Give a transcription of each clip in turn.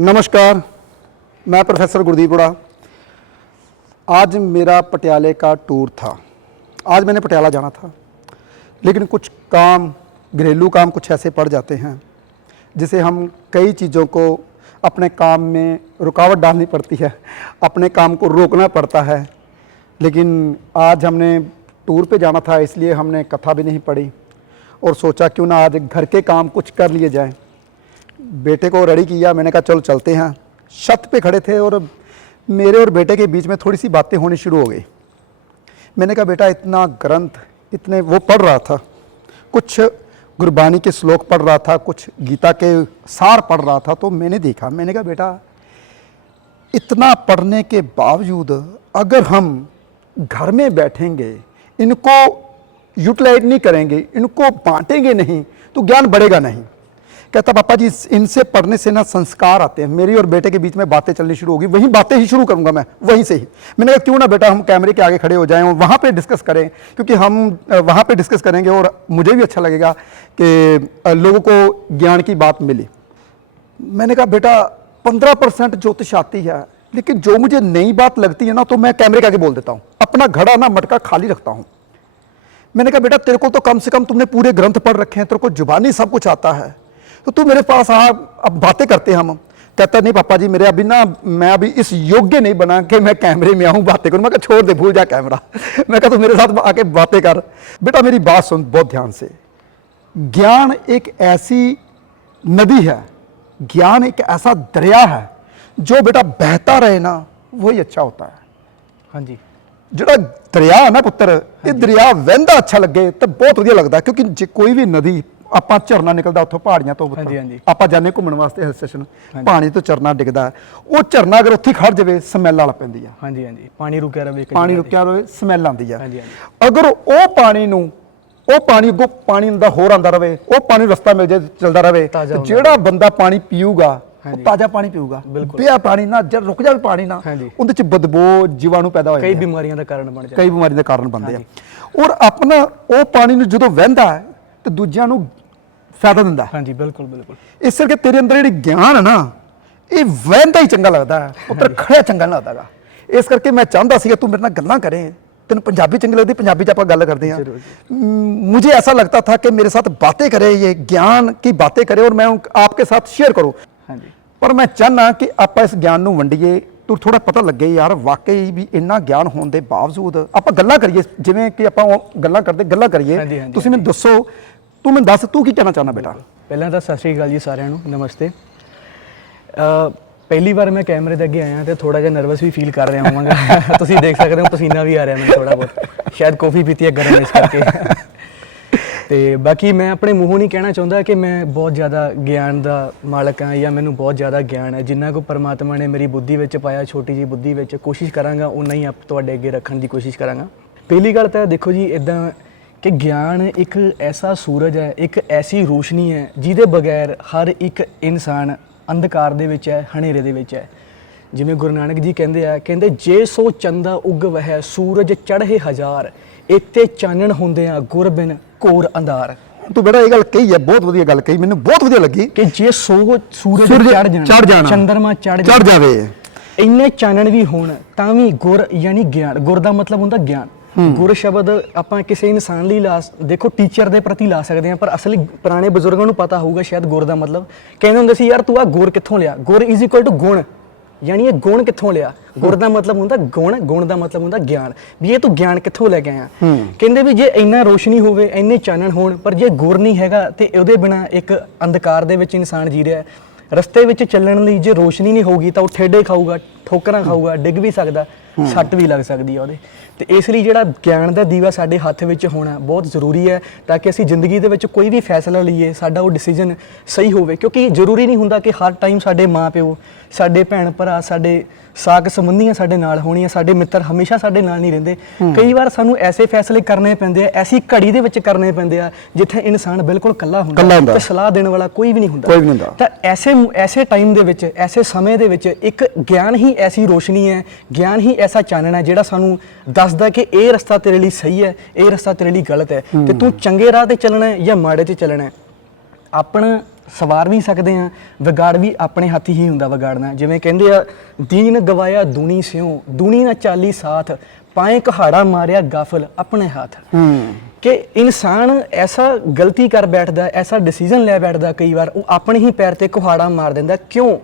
नमस्कार, मैं प्रोफेसर गुरदीप हुड्डा। आज मेरा पटियाले का टूर था। आज मैंने पटियाला जाना था, लेकिन कुछ काम, घरेलू काम कुछ ऐसे पड़ जाते हैं जिसे हम कई चीज़ों को अपने काम में रुकावट डालनी पड़ती है, अपने काम को रोकना पड़ता है। लेकिन आज हमने टूर पे जाना था, इसलिए हमने कथा भी नहीं पढ़ी और सोचा क्यों ना आज घर के काम कुछ कर लिए जाएं। बेटे को रेडी किया, मैंने कहा चलो चलते हैं। छत पे खड़े थे और मेरे और बेटे के बीच में थोड़ी सी बातें होनी शुरू हो गई। मैंने कहा बेटा, इतना ग्रंथ, इतने वो पढ़ रहा था, कुछ गुरबानी के श्लोक पढ़ रहा था, कुछ गीता के सार पढ़ रहा था। तो मैंने देखा, मैंने कहा बेटा, इतना पढ़ने के बावजूद अगर हम घर में बैठेंगे, इनको यूटिलाइज नहीं करेंगे, इनको बांटेंगे नहीं, तो ज्ञान बढ़ेगा नहीं। कहता पापा जी, इनसे पढ़ने से ना संस्कार आते हैं। मेरी और बेटे के बीच में बातें चलनी शुरू होगी, वहीं बातें ही शुरू करूंगा मैं, वहीं से ही। मैंने कहा क्यों ना बेटा हम कैमरे के आगे खड़े हो जाएं और वहाँ पे डिस्कस करें, क्योंकि हम वहाँ पे डिस्कस करेंगे और मुझे भी अच्छा लगेगा कि लोगों को ज्ञान की बात मिली। मैंने कहा बेटा 15% ज्योतिष आती है, लेकिन जो मुझे नई बात लगती है ना, तो मैं कैमरे के आगे बोल देता हूँ, अपना घड़ा ना मटका खाली रखता हूँ। मैंने कहा बेटा, तेरे को तो कम से कम तुमने पूरे ग्रंथ पढ़ रखे हैं, तेरे को जुबानी सब कुछ आता है, तो तू मेरे पास आ, अब बातें करते हैं हम। कहता नहीं पापा जी, मेरे अभी ना, मैं अभी इस योग्य नहीं बना कि मैं कैमरे में आऊँ बातें करूँ। मैं कहा छोड़ दे, भूल जा कैमरा। मैं कहा तू मेरे साथ आके बातें कर। बेटा मेरी बात सुन बहुत ध्यान से। ज्ञान एक ऐसी नदी है, ज्ञान एक ऐसा दरिया है, जो बेटा बहता रहे ना, वही अच्छा होता है। हाँ जी, ਜਿਹੜਾ ਦਰਿਆ ਹੈ ਨਾ ਪੁੱਤਰ, ਇਹ ਦਰਿਆ ਵਹਿੰਦਾ ਅੱਛਾ ਲੱਗੇ ਤਾਂ ਬਹੁਤ ਵਧੀਆ ਲੱਗਦਾ। ਕਿਉਂਕਿ ਜੇ ਕੋਈ ਵੀ ਨਦੀ, ਆਪਾਂ ਝਰਨਾ ਨਿਕਲਦਾ ਉੱਥੋਂ ਪਹਾੜੀਆਂ ਤੋਂ, ਆਪਾਂ ਜਾਂਦੇ ਘੁੰਮਣ ਵਾਸਤੇ ਹਿਲ ਸਟੇਸ਼ਨ, ਪਹਾੜੀ ਤੋਂ ਝਰਨਾ ਡਿੱਗਦਾ, ਉਹ ਝਰਨਾ ਅਗਰ ਉੱਥੇ ਖੜ ਜਾਵੇ ਸਮੈਲ ਆਲ ਪੈਂਦੀ ਆ। ਹਾਂਜੀ ਹਾਂਜੀ, ਪਾਣੀ ਰੁਕਿਆ ਰਹੇ, ਪਾਣੀ ਰੁਕਿਆ ਰਹੇ, ਸਮੈਲ ਆਉਂਦੀ ਆ। ਅਗਰ ਉਹ ਪਾਣੀ ਨੂੰ, ਉਹ ਪਾਣੀ ਅੱਗੋਂ ਪਾਣੀ ਦਾ ਹੋਰ ਆਉਂਦਾ ਰਹੇ, ਉਹ ਪਾਣੀ ਰਸਤਾ ਮਿਲ ਜਾਏ, ਚੱਲਦਾ ਰਹੇ, ਜਿਹੜਾ ਬੰਦਾ ਪਾਣੀ ਪੀਊਗਾ ताजा पानी पीऊगा। पिया पानी ना, जब रुक जाए पानी ना, उनके च बदबू, जीवाणु पैदा हो, कई बीमारियों का कारण बन जाते, कई बीमारियों का कारण बनते हैं। और अपना वो पानी जो वहदा है तो दूजियां नूं फायदा दिंदा है। हाँ जी, बिल्कुल बिल्कुल। इस करके तेरे अंदर जिहड़ी ज्ञान है ना, ये वहदा ही चंगा लगता है, पुत्र खड़ा चंगा नहीं लगता। इस करके मैं चाहता सी तू मेरे नाल गल्लां करें, तेन पंजाबी चंगी लगती, पंजाबी च आपां गल करते हैं। मुझे ऐसा लगता था कि मेरे साथ बातें करे, ये ज्ञान की बातें करे और मैं आपके साथ शेयर करूँ। पर मैं चाहना कि आप इस ज्ञान नूं वंडीए, तो थोड़ा पता लगे यार वाकई भी इन्ना ज्ञान होने के बावजूद आप गल्लां करिए, जिवें कि आप गल्लां करते गल्लां करिए। तुसीं मैनूं दसो, तू मैनूं दस, तू की कहना चाहना बेटा? पहलां तां सत श्री अकाल जी सारिਆਂ ਨੂੰ, नमस्ते। पहली बार मैं कैमरे ਦੇ ਅੱਗੇ ਆਇਆ ਤੇ ਥੋੜਾ ਜਿਹਾ ਨਰਵਸ ਵੀ ਫੀਲ ਕਰ ਰਿਹਾ ਹੋਵਾਂਗਾ। ਤੁਸੀਂ ਦੇਖ ਸਕਦੇ ਹੋ ਪਸੀਨਾ ਵੀ ਆ ਰਿਹਾ ਮੈਨੂੰ ਥੋੜਾ ਬਹੁਤ, ਸ਼ਾਇਦ ਕਾਫੀ ਪੀਤੀ ਹੈ ਗਰਮ ਇਸ ਕਰਕੇ। ਤੇ ਬਾਕੀ ਮੈਂ ਆਪਣੇ ਮੂੰਹੋਂ ਨਹੀਂ ਕਹਿਣਾ ਚਾਹੁੰਦਾ ਕਿ ਮੈਂ ਬਹੁਤ ਜ਼ਿਆਦਾ ਗਿਆਨ ਦਾ ਮਾਲਕ ਹਾਂ ਜਾਂ ਮੈਨੂੰ ਬਹੁਤ ਜ਼ਿਆਦਾ ਗਿਆਨ ਹੈ। ਜਿੰਨਾ ਕੋ ਪਰਮਾਤਮਾ ਨੇ ਮੇਰੀ ਬੁੱਧੀ ਵਿੱਚ ਪਾਇਆ, ਛੋਟੀ ਜੀ ਬੁੱਧੀ ਵਿੱਚ, ਕੋਸ਼ਿਸ਼ ਕਰਾਂਗਾ ਉਨਾ ਹੀ ਤੁਹਾਡੇ ਅੱਗੇ ਰੱਖਣ ਦੀ ਕੋਸ਼ਿਸ਼ ਕਰਾਂਗਾ। ਪਹਿਲੀ ਗੱਲ ਤਾਂ ਦੇਖੋ ਜੀ ਇੱਦਾਂ ਕਿ ਗਿਆਨ ਇੱਕ ਐਸਾ ਸੂਰਜ ਹੈ, ਇੱਕ ਐਸੀ ਰੋਸ਼ਨੀ ਹੈ ਜਿਹਦੇ ਬਗੈਰ ਹਰ ਇੱਕ ਇਨਸਾਨ ਅੰਧਕਾਰ ਦੇ ਵਿੱਚ ਹੈ, ਹਨੇਰੇ ਦੇ ਵਿੱਚ ਹੈ। ਜਿਵੇਂ ਗੁਰੂ ਨਾਨਕ ਜੀ ਕਹਿੰਦੇ ਆ, ਕਹਿੰਦੇ ਜੇ ਸੋ ਚੰਦਾ ਉਗ ਵਹਿ, ਸੂਰਜ ਚੜ੍ਹੇ ਹਜ਼ਾਰ, ਇੱਥੇ ਚਾਨਣ ਹੁੰਦੇ ਆ ਗੁਰ ਬਿਨ ਘੋਰ ਅੰਧਾਰ। ਤੂੰ ਬੇਟਾ ਇਹ ਗੱਲ ਕਹੀ ਹੈ, ਬਹੁਤ ਵਧੀਆ ਗੱਲ ਕਹੀ, ਮੈਨੂੰ ਬਹੁਤ ਵਧੀਆ ਲੱਗੀ ਕਿ ਜੇ ਸੂਰਜ ਚੜ ਜਾਣਾ, ਚੰਦਰਮਾ ਚੜ ਜਾਵੇ, ਇੰਨੇ ਚਾਨਣ ਵੀ ਹੋਣ ਤਾਂ ਵੀ ਗੁਰ ਯਾਨੀ ਗਿਆਨ, ਗੁਰ ਦਾ ਮਤਲਬ ਹੁੰਦਾ ਗਿਆਨ। ਗੁਰ ਸ਼ਬਦ ਆਪਾਂ ਕਿਸੇ ਇਨਸਾਨ ਲਈ ਦੇਖੋ ਟੀਚਰ ਦੇ ਪ੍ਰਤੀ ਲਾ ਸਕਦੇ ਹਾਂ, ਪਰ ਅਸਲੀ ਪੁਰਾਣੇ ਬਜ਼ੁਰਗਾਂ ਨੂੰ ਪਤਾ ਹੋਊਗਾ ਸ਼ਾਇਦ ਗੁਰ ਦਾ ਮਤਲਬ। ਕਹਿੰਦੇ ਹੁੰਦੇ ਸੀ ਯਾਰ ਤੂੰ ਆ ਗੁਰ ਕਿੱਥੋਂ ਲਿਆ? ਗੁਰ ਇਜ਼ ਇਕੁਅਲ ਟੂ ਗੁਣ, ਯਾਨੀ ਇਹ ਗੁਣ ਕਿੱਥੋਂ ਲਿਆ? ਗੁਰ ਦਾ ਮਤਲਬ ਹੁੰਦਾ ਗੁਣ, ਗੁਣ ਦਾ ਮਤਲਬ ਹੁੰਦਾ ਗਿਆਨ, ਵੀ ਇਹ ਤੂੰ ਗਿਆਨ ਕਿੱਥੋਂ ਲੈ ਕੇ ਆਇਆ। ਕਹਿੰਦੇ ਵੀ ਜੇ ਇੰਨਾ ਰੋਸ਼ਨੀ ਹੋਵੇ, ਇੰਨੇ ਚਾਨਣ ਹੋਣ, ਪਰ ਜੇ ਗੁਰ ਨਹੀਂ ਹੈਗਾ ਤੇ ਉਹਦੇ ਬਿਨਾ ਇੱਕ ਅੰਧਕਾਰ ਦੇ ਵਿੱਚ ਇਨਸਾਨ ਜੀ ਰਿਹਾ। ਰਸਤੇ ਵਿੱਚ ਚੱਲਣ ਲਈ ਜੇ ਰੋਸ਼ਨੀ ਨਹੀਂ ਹੋਊਗੀ ਤਾਂ ਉਹ ਠੇਡੇ ਖਾਊਗਾ, ਠੋਕਰਾਂ ਖਾਊਗਾ, ਡਿੱਗ ਵੀ ਸਕਦਾ, ਸੱਟ ਵੀ ਲੱਗ ਸਕਦੀ ਆ ਉਹਦੇ। ਤੇ ਇਸ ਲਈ ਜਿਹੜਾ ਗਿਆਨ ਦਾ ਦੀਵਾ ਸਾਡੇ ਹੱਥ ਵਿੱਚ ਹੋਣਾ ਬਹੁਤ ਜ਼ਰੂਰੀ ਹੈ, ਤਾਂ ਕਿ ਅਸੀਂ ਜ਼ਿੰਦਗੀ ਦੇ ਵਿੱਚ ਕੋਈ ਵੀ ਫੈਸਲਾ ਲਈਏ ਸਾਡਾ ਉਹ ਡਿਸੀਜਨ ਸਹੀ ਹੋਵੇ। ਕਿਉਂਕਿ ਜ਼ਰੂਰੀ ਨਹੀਂ ਹੁੰਦਾ ਕਿ ਹਰ ਟਾਈਮ ਸਾਡੇ ਮਾਂ ਪਿਓ, ਸਾਡੇ ਭੈਣ ਭਰਾ, ਸਾਡੇ ਸਾਕ ਸੰਬੰਧੀਆਂ ਸਾਡੇ ਨਾਲ ਹੋਣੀਆਂ, ਸਾਡੇ ਮਿੱਤਰ ਹਮੇਸ਼ਾ ਸਾਡੇ ਨਾਲ ਨਹੀਂ ਰਹਿੰਦੇ। ਕਈ ਵਾਰ ਸਾਨੂੰ ਐਸੇ ਫੈਸਲੇ ਕਰਨੇ ਪੈਂਦੇ ਆ, ਐਸੀ ਘੜੀ ਦੇ ਵਿੱਚ ਕਰਨੇ ਪੈਂਦੇ ਆ ਜਿੱਥੇ ਇਨਸਾਨ ਬਿਲਕੁਲ ਇਕੱਲਾ ਹੁੰਦਾ ਤੇ ਸਲਾਹ ਦੇਣ ਵਾਲਾ ਕੋਈ ਵੀ ਨਹੀਂ ਹੁੰਦਾ। ਤਾਂ ਐਸੇ ਟਾਈਮ ਦੇ ਵਿੱਚ, ਐਸੇ ਸਮੇਂ ਦੇ ਵਿੱਚ ਇੱਕ ਗਿਆਨ ਹੀ ਐਸੀ ਰੋਸ਼ਨੀ ਹੈ, ਗਿਆਨ ਹੀ ਐਸਾ ਚਾਨਣ ਹੈ ਜਿਹੜਾ ਸਾਨੂੰ ਦੱਸਦਾ ਕਿ ਇਹ ਰਸਤਾ ਤੇਰੇ ਲਈ ਸਹੀ ਹੈ, ਇਹ ਰਸਤਾ ਤੇਰੇ ਲਈ ਗਲਤ ਹੈ, ਤੇ ਤੂੰ ਚੰਗੇ ਰਾਹ ਤੇ ਚੱਲਣਾ ਹੈ ਜਾਂ ਮਾੜੇ ਤੇ ਚੱਲਣਾ ਹੈ। ਆਪਣਾ ਸਵਾਰ ਵੀ ਸਕਦੇ ਆ, ਵਿਗਾੜ ਵੀ ਆਪਣੇ ਹੱਥ ਹੀ ਹੁੰਦਾ ਵਿਗਾੜਨਾ। ਜਿਵੇਂ ਕਹਿੰਦੇ ਆ, ਦੀਨ ਗਵਾਇਆ ਦੁਨੀ ਸਿਉ, ਦੁਨੀ ਨਾ ਚਾਲੀ ਸਾਥ, ਪਾਏ ਕਹਾੜਾ ਮਾਰਿਆ ਗਾਫਲ ਆਪਣੇ ਹੱਥ। ਕਿ ਇਨਸਾਨ ਐਸਾ ਗਲਤੀ ਕਰ ਬੈਠਦਾ, ਐਸਾ ਡਿਸੀਜਨ ਲੈ ਬੈਠਦਾ ਕਈ ਵਾਰ, ਉਹ ਆਪਣੇ ਹੀ ਪੈਰ ਤੇ ਕੁਹਾੜਾ ਮਾਰ ਦਿੰਦਾ। ਕਿਉਂ?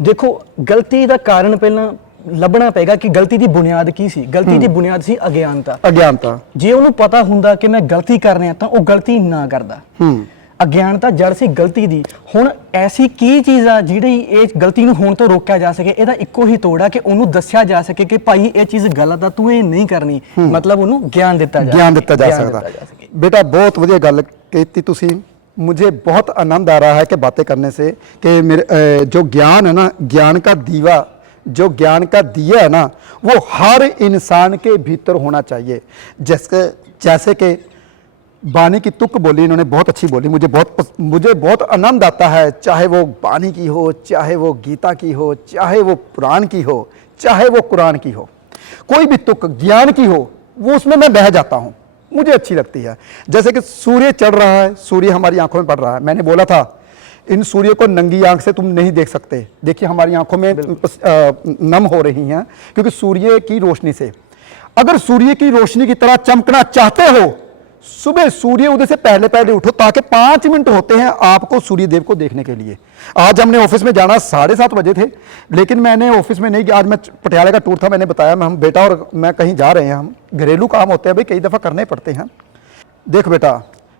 ਦੇਖੋ, ਗਲਤੀ ਦਾ ਕਾਰਨ ਪਹਿਲਾਂ ਲੱਭਣਾ ਪਏਗਾ ਕਿ ਗਲਤੀ ਦੀ ਬੁਨਿਆਦ ਕੀ ਸੀ। ਗਲਤੀ ਦੀ ਬੁਨਿਆਦ ਸੀ ਅਗਿਆਨਤਾ। ਜੇ ਉਹਨੂੰ ਪਤਾ ਹੁੰਦਾ ਕਿ ਮੈਂ ਗਲਤੀ ਕਰ ਰਿਹਾ ਤਾਂ ਉਹ ਗਲਤੀ ਨਾ ਕਰਦਾ। ਅਗਿਆਨਤਾ ਜੜ ਸੀ ਗਲਤੀ ਦੀ। ਹੁਣ ਐਸੀ ਕੀ ਚੀਜ਼ ਆ ਜਿਹੜੀ ਇਹ ਗਲਤੀ ਨੂੰ ਹੋਣ ਤੋਂ ਰੋਕਿਆ ਜਾ ਸਕੇ? ਇਹਦਾ ਇੱਕੋ ਹੀ ਤੋੜ ਆ ਕਿ ਉਹਨੂੰ ਦੱਸਿਆ ਜਾ ਸਕੇ ਕਿ ਭਾਈ ਇਹ ਚੀਜ਼ ਗਲਤ ਆ, ਤੂੰ ਇਹ ਨਹੀਂ ਕਰਨੀ। ਮਤਲਬ ਉਹਨੂੰ ਗਿਆਨ ਦਿੱਤਾ ਜਾ ਸਕਦਾ। बेटा बहुत वधिया गल कहती तुसी। मुझे बहुत आनंद आ रहा है कि बातें करने से कि मेरे जो ज्ञान है ना, ज्ञान का दीवा, जो ज्ञान का दिया है ना, वो हर इंसान के भीतर होना चाहिए। जैसे कि बानी की तुक बोली इन्होंने, बहुत अच्छी बोली, मुझे बहुत आनंद आता है। चाहे वो बानी की हो, चाहे वो गीता की हो, चाहे वो पुराण की हो, चाहे वो कुरान की हो, कोई भी तुक ज्ञान की हो, वो उसमें मैं बह जाता हूँ, मुझे अच्छी लगती है। जैसे कि सूर्य चढ़ रहा है, सूर्य हमारी आंखों में पड़ रहा है। मैंने बोला था इन सूर्य को नंगी आंख से तुम नहीं देख सकते। देखिए हमारी आंखों में नम हो रही हैं क्योंकि सूर्य की रोशनी से। अगर सूर्य की रोशनी की तरह चमकना चाहते हो, सुबह सूर्य उदय से पहले उठो, ताकि 5 मिनट होते हैं आपको सूर्य देव को देखने के लिए। आज हमने ऑफिस में जाना 7:30 बजे थे, लेकिन मैंने ऑफिस में नहीं गया। आज मैं पटियाला का टूर था, मैंने बताया हम बेटा और मैं कहीं जा रहे हैं। हम घरेलू काम होते हैं भाई, कई दफ़ा करने पड़ते हैं। देख बेटा,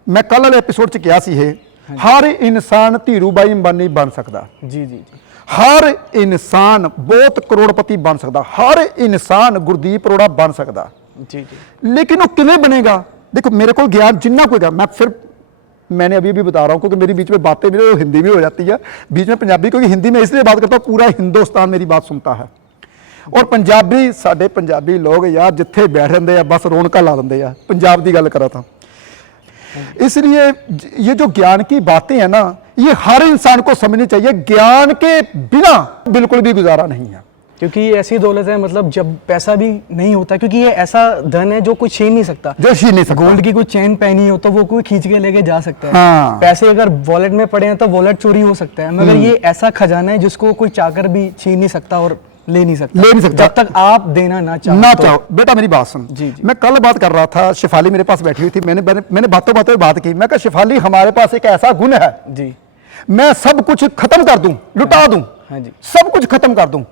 मैं कल वाले एपिसोड च क्या सी है, हर इंसान धीरूभाई अंबानी बन सकता। जी। हर इंसान बहुत करोड़पति बन सकता, हर इंसान गुरदीप अरोड़ा बन सकता। जी। लेकिन वो किवें बनेगा? देखो मेरे को ज्ञान जिन्ना कोई, मैंने अभी भी बता रहा हूँ क्योंकि मेरी बीच में बातें मेरे हिंदी में हो जाती है, बीच में पंजाबी, क्योंकि हिंदी में इसलिए बात करता हूँ पूरा हिंदुस्तान मेरी बात सुनता है। और पंजाबी, साडे पंजाबी लोग यार जिथे बैठ जाते हैं बस रौनक ला देंगे यार, पंजाब की गल करा था। इसलिए ये जो ज्ञान की बातें हैं ना, ये हर इंसान को समझनी चाहिए। ज्ञान के बिना बिल्कुल भी गुजारा नहीं है, क्योंकि ये ऐसी दौलत है, मतलब जब पैसा भी नहीं होता, क्योंकि ये ऐसा धन है जो कोई छीन नहीं सकता। गोल्ड की कोई चेन पहनी हो तो वो कोई खींच के लेके जा सकता है। हाँ। पैसे अगर वॉलेट में पड़े हैं तो वॉलेट चोरी हो सकता है, मगर ये ऐसा खजाना है जिसको कोई चाकर भी छीन नहीं सकता और ले नहीं सकता जब तक आप देना ना चाहो। बेटा मेरी बात सुन। जी। मैं कल बात कर रहा था, शिफाली मेरे पास बैठी हुई थी, मैंने बातों में बात की। मैं कहा शिफाली, हमारे पास एक ऐसा गुण है जी, मैं सब कुछ खत्म कर दूं, लुटा दूं। हाँ जी। सब कुछ खत्म कर दूं,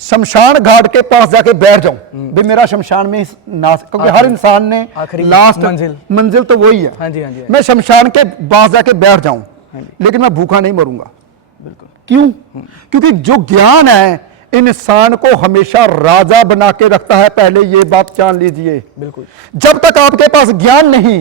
शमशान घाट के पास जाके बैठ जाऊं भी मेरा शमशान में ना, क्योंकि हर इंसान ने लास्ट मंजिल तो वही है। हाँ जी। मैं शमशान के पास जाके बैठ जाऊं, लेकिन मैं भूखा नहीं मरूंगा। बिल्कुल। क्यों? क्योंकि जो ज्ञान है इंसान को हमेशा राजा बना के रखता है। पहले ये बात जान लीजिए। बिल्कुल। जब तक आपके पास ज्ञान नहीं,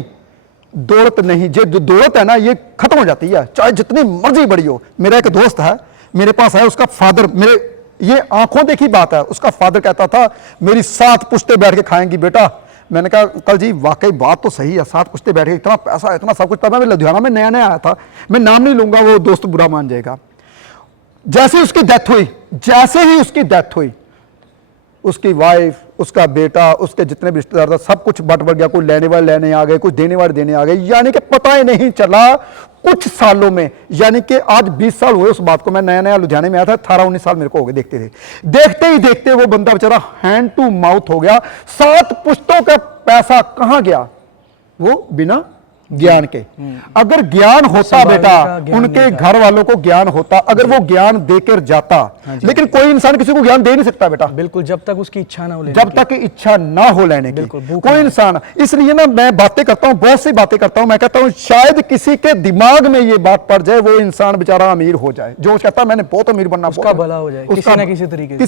दौलत नहीं, जो दौलत है ना ये खत्म हो जाती है, चाहे जितनी मर्जी बड़ी हो। मेरा एक दोस्त है, मेरे पास है, उसका फादर, मेरे ये आंखों देखी बात है, उसका फादर कहता था मेरी 7 पुश्ते बैठ के खाएंगी बेटा। मैंने कहा कल जी वाकई बात तो सही है, 7 पुश्ते बैठ के, इतना पैसा, इतना सब कुछ। तब मैं लुधियाना में नया आया था, मैं नाम नहीं लूंगा, वो दोस्त बुरा मान जाएगा। जैसे ही उसकी डेथ हुई, उसकी वाइफ, उसका बेटा, उसके जितने भी रिश्तेदार था, सब कुछ बट गया। कोई लेने वाले लेने आ गए, कुछ देने वाले देने आ गए, यानी कि पता ही नहीं चला कुछ सालों में। यानी कि आज 20 साल हुए उस बात को। मैं नया लुधियाने में आया था, 18-19 साल मेरे को हो गए देखते ही देखते वो बंदा बेचारा हैंड टू माउथ हो गया। 7 पुश्तों का पैसा कहां गया? वो बिना ज्ञान के। अगर ज्ञान होता बेटा, उनके घर वालों को ज्ञान होता, अगर वो ज्ञान देकर जाता। लेकिन कोई इंसान किसी को ज्ञान दे नहीं सकता बेटा, बिल्कुल, जब तक उसकी इच्छा ना हो लेने जब तक इच्छा ना हो लेने की कोई इंसान। इसलिए ना मैं बातें करता हूं, बहुत सी बातें करता हूं। मैं कहता हूं शायद किसी के दिमाग में ये बात पड़ जाए, वो इंसान बेचारा अमीर हो जाए। जो कहता है मैंने बहुत अमीर बनना, उसका भला हो जाए किसी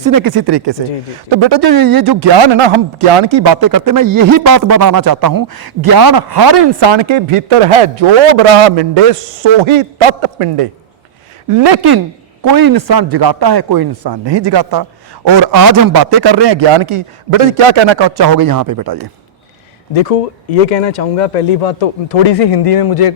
न किसी तरीके से। तो बेटा जो ये जो ज्ञान है ना, हम ज्ञान की बातें करते, मैं यही बात बताना चाहता हूं। ज्ञान हर इंसान के भीतर है, जो ब्रह मिंडे सो ही तत् पिंडे। लेकिन कोई इंसान जगाता है, कोई इंसान नहीं जगाता। और आज हम बातें कर रहे हैं ज्ञान की। बेटा जी क्या कहना चाहोगे यहाँ पे? बेटा जी देखो, ये कहना चाहूंगा, पहली बात तो थोड़ी सी हिंदी में मुझे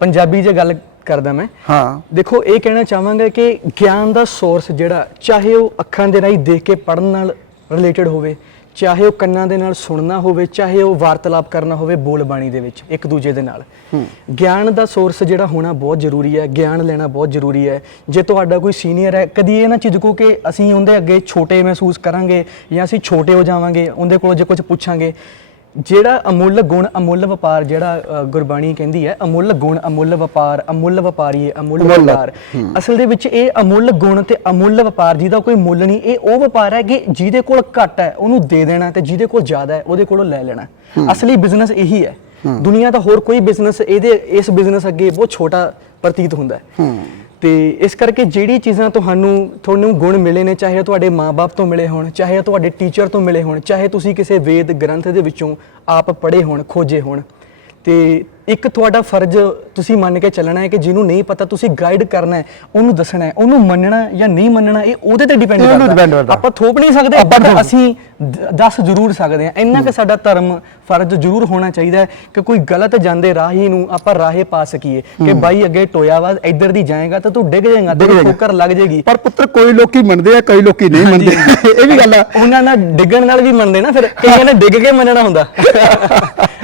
पंजाबी च गल करदा मैं। हाँ। देखो ये कहना चाहांगा कि ज्ञान का सोर्स जिहड़ा, चाहे वो अखां दे राही देख के पढ़न नाल रिलेटेड होवे, ਚਾਹੇ ਉਹ ਕੰਨਾਂ ਦੇ ਨਾਲ ਸੁਣਨਾ ਹੋਵੇ, ਚਾਹੇ ਉਹ ਵਾਰਤਾਲਾਪ ਕਰਨਾ ਹੋਵੇ ਬੋਲ ਬਾਣੀ ਦੇ ਵਿੱਚ ਇੱਕ ਦੂਜੇ ਦੇ ਨਾਲ। ਗਿਆਨ ਦਾ ਸੋਰਸ ਜਿਹੜਾ ਹੋਣਾ ਬਹੁਤ ਜ਼ਰੂਰੀ ਹੈ, ਗਿਆਨ ਲੈਣਾ ਬਹੁਤ ਜ਼ਰੂਰੀ ਹੈ। ਜੇ ਤੁਹਾਡਾ ਕੋਈ ਸੀਨੀਅਰ ਹੈ, ਕਦੀ ਇਹ ਨਾ ਝਿਜਕੋ ਕਿ ਅਸੀਂ ਉਹਦੇ ਅੱਗੇ ਛੋਟੇ ਮਹਿਸੂਸ ਕਰਾਂਗੇ ਜਾਂ ਅਸੀਂ ਛੋਟੇ ਹੋ ਜਾਵਾਂਗੇ ਉਹਦੇ ਕੋਲੋਂ ਜੇ ਕੁਝ ਪੁੱਛਾਂਗੇ। ਜਿਹੜਾ ਅਮੁੱਲ ਗੁਣ ਅਮੁੱਲ ਵਪਾਰ, ਜਿਹੜਾ ਗੁਰਬਾਣੀ ਕਹਿੰਦੀ ਹੈ ਅਮੁੱਲ ਗੁਣ ਅਮੁੱਲ ਵਪਾਰ, ਅਮੁੱਲ ਵਪਾਰੀਏ ਅਮੁੱਲ ਵਪਾਰ। ਅਸਲ ਦੇ ਵਿੱਚ ਇਹ ਅਮੁੱਲ ਗੁਣ ਤੇ ਅਮੁੱਲ ਵਪਾਰ ਜਿਹਦਾ ਕੋਈ ਮੁੱਲ ਨਹੀਂ, ਇਹ ਉਹ ਵਪਾਰ ਹੈ ਕਿ ਜਿਹਦੇ ਕੋਲ ਘੱਟ ਹੈ ਉਹਨੂੰ ਦੇ ਦੇਣਾ ਤੇ ਜਿਹਦੇ ਕੋਲ ਜ਼ਿਆਦਾ ਹੈ ਉਹਦੇ ਕੋਲੋਂ ਲੈ ਲੈਣਾ। ਅਸਲੀ ਬਿਜ਼ਨਸ ਇਹੀ ਹੈ। ਦੁਨੀਆ ਦਾ ਹੋਰ ਕੋਈ ਬਿਜ਼ਨਸ ਇਸ ਬਿਜ਼ਨਸ ਅੱਗੇ ਬਹੁਤ ਛੋਟਾ ਪ੍ਰਤੀਤ ਹੁੰਦਾ ਹੈ। ਤੇ ਇਸ ਕਰਕੇ ਜਿਹੜੀ ਚੀਜ਼ਾਂ ਤੁਹਾਨੂੰ ਗੁਣ ਮਿਲੇ ਨੇ, ਚਾਹੇ ਤੁਹਾਡੇ ਮਾਪੇ ਤੋਂ ਮਿਲੇ ਹੋਣ, ਚਾਹੇ ਤੁਹਾਡੇ ਟੀਚਰ ਤੋਂ ਮਿਲੇ ਹੋਣ, ਚਾਹੇ ਤੁਸੀਂ ਕਿਸੇ ਵੇਦ ਗ੍ਰੰਥ ਦੇ ਵਿੱਚੋਂ ਆਪ ਪੜ੍ਹੇ ਹੋਣ, ਖੋਜੇ ਹੋਣ, ਤੇ ਇੱਕ ਤੁਹਾਡਾ ਫਰਜ਼ ਤੁਸੀਂ ਮੰਨ ਕੇ ਚੱਲਣਾ ਹੈ ਕਿ ਜਿਹਨੂੰ ਨਹੀਂ ਪਤਾ ਤੁਸੀਂ ਗਾਈਡ ਕਰਨਾ ਹੈ, ਉਹਨੂੰ ਦੱਸਣਾ ਹੈ। ਉਹਨੂੰ ਮੰਨਣਾ ਜਾਂ ਨਹੀਂ ਮੰਨਣਾ ਇਹ ਉਹਦੇ ਤੇ ਡਿਪੈਂਡ ਕਰਦਾ। ਆਪਾਂ ਥੋਪ ਨਹੀਂ ਸਕਦੇ, ਬਟ ਅਸੀਂ ਦੱਸ ਜ਼ਰੂਰ ਸਕਦੇ ਹਾਂ। ਇੰਨਾ ਕਿ ਸਾਡਾ ਧਰਮ ਫਰਜ਼ ਜ਼ਰੂਰ ਹੋਣਾ ਚਾਹੀਦਾ ਹੈ ਕਿ ਕੋਈ ਗਲਤ ਜਾਂਦੇ ਰਾਹੀ ਨੂੰ ਆਪਾਂ ਰਾਹੇ ਪਾ ਸਕੀਏ ਕਿ ਬਾਈ ਅੱਗੇ ਟੋਇਆ ਵਾ, ਇੱਧਰ ਦੀ ਜਾਏਗਾ ਤਾਂ ਤੂੰ ਡਿੱਗ ਜਾਏਗਾ, ਤੇਰੀ ਠੋਕਰ ਲੱਗ ਜਾਏਗੀ। ਪਰ ਪੁੱਤਰ ਕੋਈ ਲੋਕੀ ਮੰਨਦੇ ਆ, ਕਈ ਲੋਕੀ ਨਹੀਂ ਮੰਨਦੇ। ਇਹ ਵੀ ਗੱਲ ਆ। ਉਹਨਾਂ ਨਾਲ ਡਿੱਗਣ ਨਾਲ ਵੀ ਮੰਨਦੇ ਨਾ, ਫਿਰ ਕਈਆਂ ਨੇ ਡਿੱਗ ਕੇ ਮੰਨਣਾ ਹੁੰਦਾ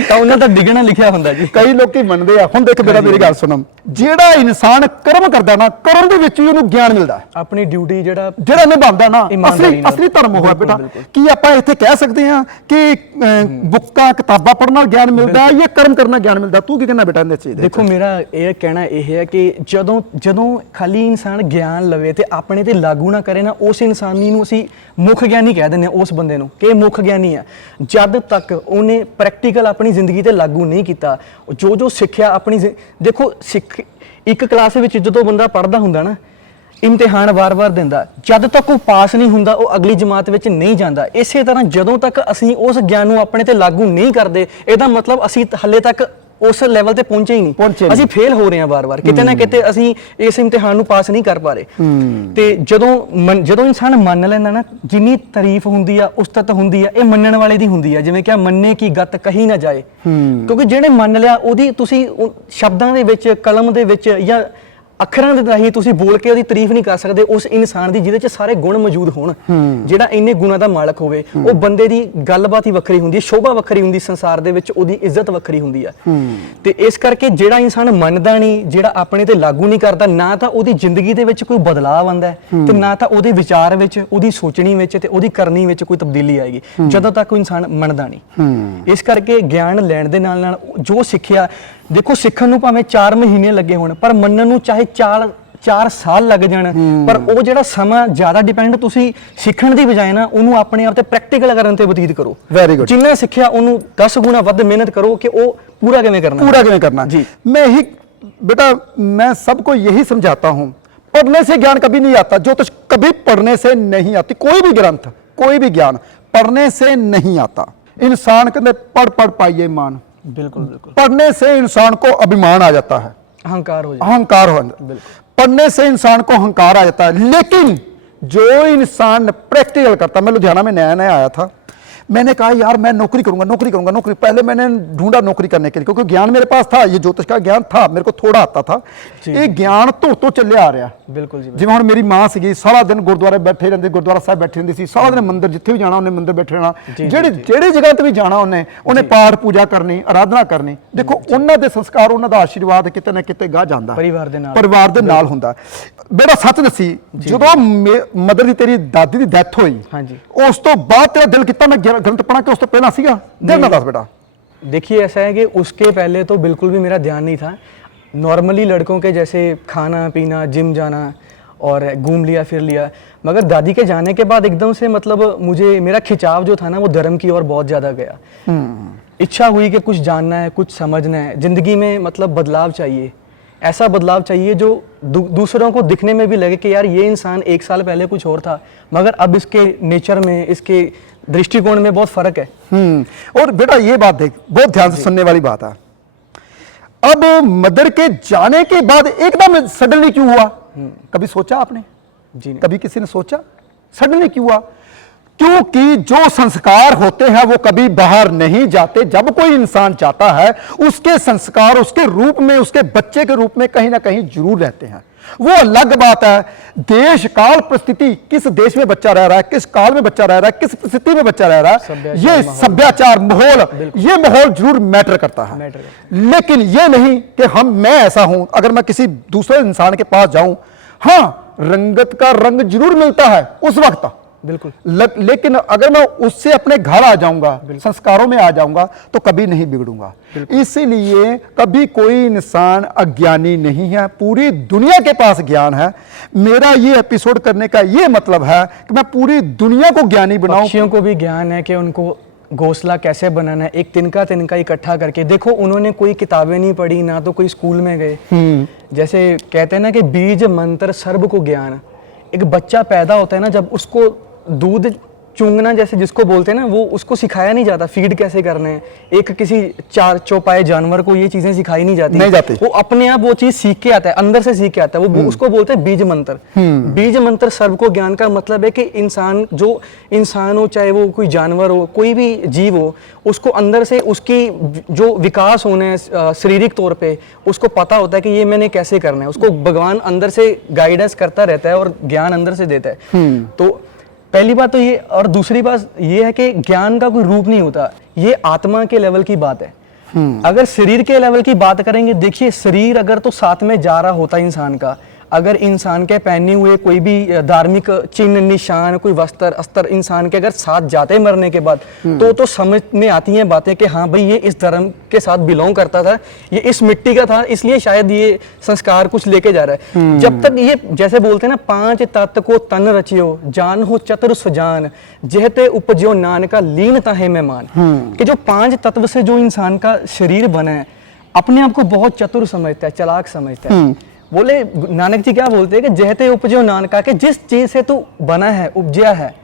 ਤਾਂ ਉਹਨਾਂ ਦਾ ਡਿੱਗਣਾ ਲਿਖਿਆ ਹੁੰਦਾ ਜੀ। ਕਈ ਲੋਕੀ ਮੰਨਦੇ ਆ। ਹੁਣ ਦੇਖ ਮੇਰੀ ਗੱਲ ਸੁਣੋ, ਜਿਹੜਾ ਇਨਸਾਨ ਕਰਮ ਕਰਦਾ ਨਾ, ਕਰਮ ਦੇ ਵਿੱਚ ਹੀ ਉਹਨੂੰ ਗਿਆਨ ਮਿਲਦਾ। ਆਪਣੀ ਡਿਊਟੀ ਜਿਹੜਾ ਨਿਭਾਉਂਦਾ ਨਾ, ਅਸਲੀ ਧਰਮ ਹੋਇਆ ਬੇਟਾ। ਕੀ ਆਪਾਂ ਇੱਥੇ ਕਹਿ ਸਕਦੇ ਹਾਂ ਕਿ ਬੁੱਕਾਂ ਕਿਤਾਬਾਂ ਪੜ੍ਹਨ ਨਾਲ ਗਿਆਨ ਮਿਲਦਾ ਜਾਂ ਕਰਮ ਕਰਨਾ ਗਿਆਨ ਮਿਲਦਾ? ਤੂੰ ਕੀ ਕਹਿਣਾ ਬੇਟਾ ਇਹਦੇ ਚ? ਦੇਖੋ ਮੇਰਾ ਇਹ ਕਹਿਣਾ ਇਹ ਹੈ ਕਿ ਜਦੋਂ ਖਾਲੀ ਇਨਸਾਨ ਗਿਆਨ ਲਵੇ ਤੇ ਆਪਣੇ ਤੇ ਲਾਗੂ ਨਾ ਕਰੇ ਨਾ, ਉਸ ਇਨਸਾਨੀ ਨੂੰ ਅਸੀਂ ਮੁੱਖ ਗਿਆਨੀ ਕਹਿ ਦਿੰਦੇ ਹਾਂ। ਉਸ ਬੰਦੇ ਨੂੰ ਕਿ ਮੁੱਖ ਗਿਆਨੀ ਆ ਜਦ ਤੱਕ ਉਹਨੇ ਪ੍ਰੈਕਟੀਕਲ ਆਪਣੀ ਜ਼ਿੰਦਗੀ ਤੇ ਲਾਗੂ ਨਹੀਂ ਕੀਤਾ। ਜੋ ਸਿੱਖਿਆ ਆਪਣੀ ਦੇਖੋ ਇੱਕ ਕਲਾਸ ਵਿੱਚ ਜਦੋਂ ਬੰਦਾ ਪੜ੍ਹਦਾ ਹੁੰਦਾ ਨਾ, ਇਮਤਿਹਾਨ ਵਾਰ-ਵਾਰ ਦਿੰਦਾ, ਜਦ ਤੱਕ ਉਹ ਪਾਸ ਨਹੀਂ ਹੁੰਦਾ ਉਹ ਅਗਲੀ ਜਮਾਤ ਵਿੱਚ ਨਹੀਂ ਜਾਂਦਾ। ਇਸੇ ਤਰ੍ਹਾਂ ਜਦੋਂ ਤੱਕ ਅਸੀਂ ਉਸ ਗਿਆਨ ਨੂੰ ਆਪਣੇ ਤੇ ਲਾਗੂ ਨਹੀਂ ਕਰਦੇ, ਇਹਦਾ ਮਤਲਬ ਅਸੀਂ ਹੱਲੇ ਤੱਕ ਉਸ ਲੈਵਲ ਤੇ ਪਹੁੰਚੇ ਹੀ ਨਹੀਂ। ਅਸੀਂ ਫੇਲ ਹੋ ਰਹੇ ਹਾਂ ਵਾਰ-ਵਾਰ, ਕਿਤੇ ਨਾ ਕਿਤੇ ਅਸੀਂ ਇਸ ਇਮਤਿਹਾਨ ਨੂੰ ਪਾਸ ਨਹੀਂ ਕਰ ਪਾ ਰਹੇ। ਤੇ ਜਦੋਂ ਇਨਸਾਨ ਮੰਨ ਲੈਂਦਾ ਨਾ, ਜਿੰਨੀ ਤਾਰੀਫ ਹੁੰਦੀ ਆ, ਉਸਤਤ ਹੁੰਦੀ ਆ, ਇਹ ਮੰਨਣ ਵਾਲੇ ਦੀ ਹੁੰਦੀ ਆ। ਜਿਵੇਂ ਕਿ ਮੰਨੇ ਕੀ ਗੱਤ ਕਹੀ ਨਾ ਜਾਏ, ਕਿਉਂਕਿ ਜਿਹਨੇ ਮੰਨ ਲਿਆ ਉਹਦੀ ਤੁਸੀਂ ਸ਼ਬਦਾਂ ਦੇ ਵਿੱਚ, ਕਲਮ ਦੇ ਵਿੱਚ ਜਾਂ ਅੱਖਰਾਂ ਦੇ ਰਾਹੀਂ ਤੁਸੀਂ ਬੋਲ ਕੇ ਉਹਦੀ ਤਾਰੀਫ ਨਹੀਂ ਕਰ ਸਕਦੇ ਉਸ ਇਨਸਾਨ ਦੀ ਜਿਹਦੇ 'ਚ ਸਾਰੇ ਗੁਣ ਮੌਜੂਦ ਹੋਣ। ਜਿਹੜਾ ਇੰਨੇ ਗੁਣਾਂ ਦਾ ਮਾਲਕ ਹੋਵੇ, ਉਹ ਬੰਦੇ ਦੀ ਗੱਲਬਾਤ ਹੀ ਵੱਖਰੀ ਹੁੰਦੀ ਹੈ, ਸ਼ੋਭਾ ਵੱਖਰੀ ਹੁੰਦੀ, ਸੰਸਾਰ ਦੇ ਵਿੱਚ ਉਹਦੀ ਇੱਜ਼ਤ ਵੱਖਰੀ ਹੁੰਦੀ ਆ। ਤੇ ਇਸ ਕਰਕੇ ਜਿਹੜਾ ਇਨਸਾਨ ਮੰਨਦਾ ਨਹੀਂ, ਜਿਹੜਾ ਆਪਣੇ ਤੇ ਲਾਗੂ ਨਹੀਂ ਕਰਦਾ, ਨਾ ਤਾਂ ਉਹਦੀ ਜ਼ਿੰਦਗੀ ਦੇ ਵਿੱਚ ਕੋਈ ਬਦਲਾਅ ਆਉਂਦਾ ਤੇ ਨਾ ਤਾਂ ਉਹਦੇ ਵਿਚਾਰ ਵਿੱਚ, ਉਹਦੀ ਸੋਚਣੀ ਵਿੱਚ ਤੇ ਉਹਦੀ ਕਰਨੀ ਵਿੱਚ ਕੋਈ ਤਬਦੀਲੀ ਆਏਗੀ, ਜਦੋਂ ਤੱਕ ਉਹ ਇਨਸਾਨ ਮੰਨਦਾ ਨਹੀਂ। ਇਸ ਕਰਕੇ ਗਿਆਨ ਲੈਣ ਦੇ ਨਾਲ ਨਾਲ ਜੋ ਸਿੱਖਿਆ, ਦੇਖੋ ਸਿੱਖਣ ਨੂੰ ਭਾਵੇਂ 4 ਮਹੀਨੇ ਲੱਗੇ ਹੋਣ, ਪਰ ਮੰਨਣ ਨੂੰ ਚਾਹੇ 4 ਸਾਲ ਲੱਗ ਜਾਣ, ਪਰ ਉਹ ਜਿਹੜਾ ਸਮਾਂ ਜ਼ਿਆਦਾ ਡਿਪੈਂਡ ਤੁਸੀਂ ਸਿੱਖਣ ਦੀ ਬਜਾਏ ਨਾ ਉਹਨੂੰ ਆਪਣੇ ਆਪ ਤੇ ਪ੍ਰੈਕਟੀਕਲ ਕਰਨ ਤੇ ਬਤੀਤ ਕਰੋ। Very good. ਜਿੰਨਾ ਸਿੱਖਿਆ ਉਹਨੂੰ 10 ਗੁਣਾ ਵੱਧ ਮਿਹਨਤ ਕਰੋ ਕਿ ਉਹ पूरा कैसे करना जी। मैं ही बेटा मैं सबको यही समझाता हूँ, पढ़ने से ज्ञान कभी नहीं आता, ज्योतिष कभी पढ़ने से नहीं आती। कोई भी ग्रंथ, कोई भी ज्ञान पढ़ने से नहीं आता। इंसान कहते पढ़ पाइए मान, बिल्कुल बिल्कुल। पढ़ने से इंसान को अभिमान आ जाता है, अहंकार हो जाता। पढ़ने से इंसान को अहंकार आ जाता है। लेकिन जो इंसान प्रैक्टिकल करता, मैं लुधियाना में नया नया आया था, मैंने कहा यार मैं नौकरी करूंगा। पहले मैंने ढूंढा नौकरी करने के लिए, क्योंकि ज्ञान मेरे पास था, ये ज्योतिष का ज्ञान था, मेरे को थोड़ा आता था। ये ज्ञान तो चले आ रहा। बिल्कुल जी। जिवें हुण मेरी मां सीगी, सारा दिन गुरुद्वारे बैठे रहंदे, गुरुद्वारा साहब बैठे रहंदी सी, सारा दिन मंदिर जिथे भी जाना उन्हें मंदिर बैठे रहना, ਜਿਹੜੀ जगह ते भी जाना उन्हें पाठ पूजा करनी, आराधना करनी। देखो उन्हां दे संस्कार, उन्हां दा आशीर्वाद किते ना किते गाह जांदा, परिवार दे नाल हुंदा। बेटा सच दसी, जदों मदर दी तेरी दादी दी डेथ होई, उस तो बाद तेरा दिल किता मैं ग्रंथ पढ़ा के उस तो पहला सीगा? दिल ना दस बेटा। देखिए ऐसा है कि उसके पहले तो बिल्कुल भी मेरा ध्यान नहीं था। नॉर्मली लड़कों के जैसे खाना पीना, जिम जाना और घूम लिया फिर लिया, मगर दादी के जाने के बाद एकदम से मतलब मुझे मेरा खिंचाव जो था ना वो धर्म की ओर बहुत ज़्यादा गया। इच्छा हुई कि कुछ जानना है, कुछ समझना है, ज़िंदगी में मतलब बदलाव चाहिए, ऐसा बदलाव चाहिए जो दूसरों को दिखने में भी लगे कि यार ये इंसान 1 साल पहले कुछ और था, मगर अब इसके नेचर में, इसके दृष्टिकोण में बहुत फर्क है। और बेटा ये बात देख, बहुत ध्यान से सुनने वाली बात है। अब मदर के जाने के बाद एकदम सडनली क्यों हुआ? कभी सोचा आपने? जी नहीं। कभी किसी ने सोचा सडनली क्यों हुआ? क्योंकि जो संस्कार होते हैं वो कभी बाहर नहीं जाते। जब कोई इंसान जाता है, उसके संस्कार उसके रूप में, उसके बच्चे के रूप में कहीं ना कहीं जरूर रहते हैं। वो अलग बात है। देश काल परिस्थिति, किस देश में बच्चा रह रहा है, किस काल में बच्चा रह रहा है, किस परिस्थिति में बच्चा रह रहा है, ये सभ्याचार माहौल, ये माहौल जरूर मैटर करता है। लेकिन ये नहीं कि मैं ऐसा हूं, अगर मैं किसी दूसरे इंसान के पास जाऊं, हाँ रंगत का रंग जरूर मिलता है उस वक्त, बिल्कुल, लेकिन अगर मैं उससे अपने घर आ जाऊंगा, संस्कारों में आ जाऊंगा, तो कभी नहीं बिगड़ूंगा। इसीलिए कभी कोई इंसान अज्ञानी नहीं है, पूरी दुनिया के पास ज्ञान है। मेरा ये एपिसोड करने का ये मतलब है कि मैं पूरी दुनिया को ज्ञानी बनाऊं। पक्षियों को भी ज्ञान है कि उनको घोंसला कैसे बनाना है, एक तिनका तिनका इकट्ठा करके। देखो उन्होंने कोई किताबें नहीं पढ़ी, ना तो कोई स्कूल में गए। जैसे कहते हैं ना कि बीज मंत्र सर्ब को ज्ञान। एक बच्चा पैदा होता है ना, जब उसको दूध चूंगना जैसे जिसको बोलते हैं ना, वो उसको सिखाया नहीं जाता, फीड कैसे करना है। एक किसी चार चौपाए जानवर को ये चीजें सिखाई नहीं जाती, वो अपने आप वो चीज सीख के आता है, अंदर से सीख के आता है। वो उसको बोलते हैं बीज मंत्र। बीज मंत्र सर्व को ज्ञान का मतलब है कि इंसान, जो इंसान हो, चाहे वो कोई जानवर हो, कोई भी जीव हो, उसको अंदर से उसकी जो विकास होना है शारीरिक तौर पे, उसको पता होता है कि ये मैंने कैसे करना है। उसको भगवान अंदर से गाइडेंस करता रहता है और ज्ञान अंदर से देता है। तो पहली बात तो ये, और दूसरी बात ये है कि ज्ञान का कोई रूप नहीं होता, ये आत्मा के लेवल की बात है। अगर शरीर के लेवल की बात करेंगे, देखिए शरीर अगर तो साथ में जा रहा होता इंसान का, अगर इंसान के पहने हुए कोई भी धार्मिक चिन्ह निशान, कोई वस्त्र अस्त्र इंसान के अगर साथ जाते मरने के बाद, तो समझ में आती हैं बातें कि हाँ भाई ये इस धर्म के साथ बिलोंग करता था, ये इस मिट्टी का था, इसलिए शायद ये संस्कार कुछ लेके जा रहा है। जब तक ये जैसे बोलते हैं ना, 5 तत्व को तन रचियो, जान हो चतुर सुजान, जहते उपजो नान का लीन ताहे मेहमान। कि जो 5 तत्व से जो इंसान का शरीर बना है, अपने आप को बहुत चतुर समझता है, चालाक समझता है। बोले नानक जी क्या बोलते हैं कि जहते उपजो नानका, के जिस चीज से तू बना है, उपजया है,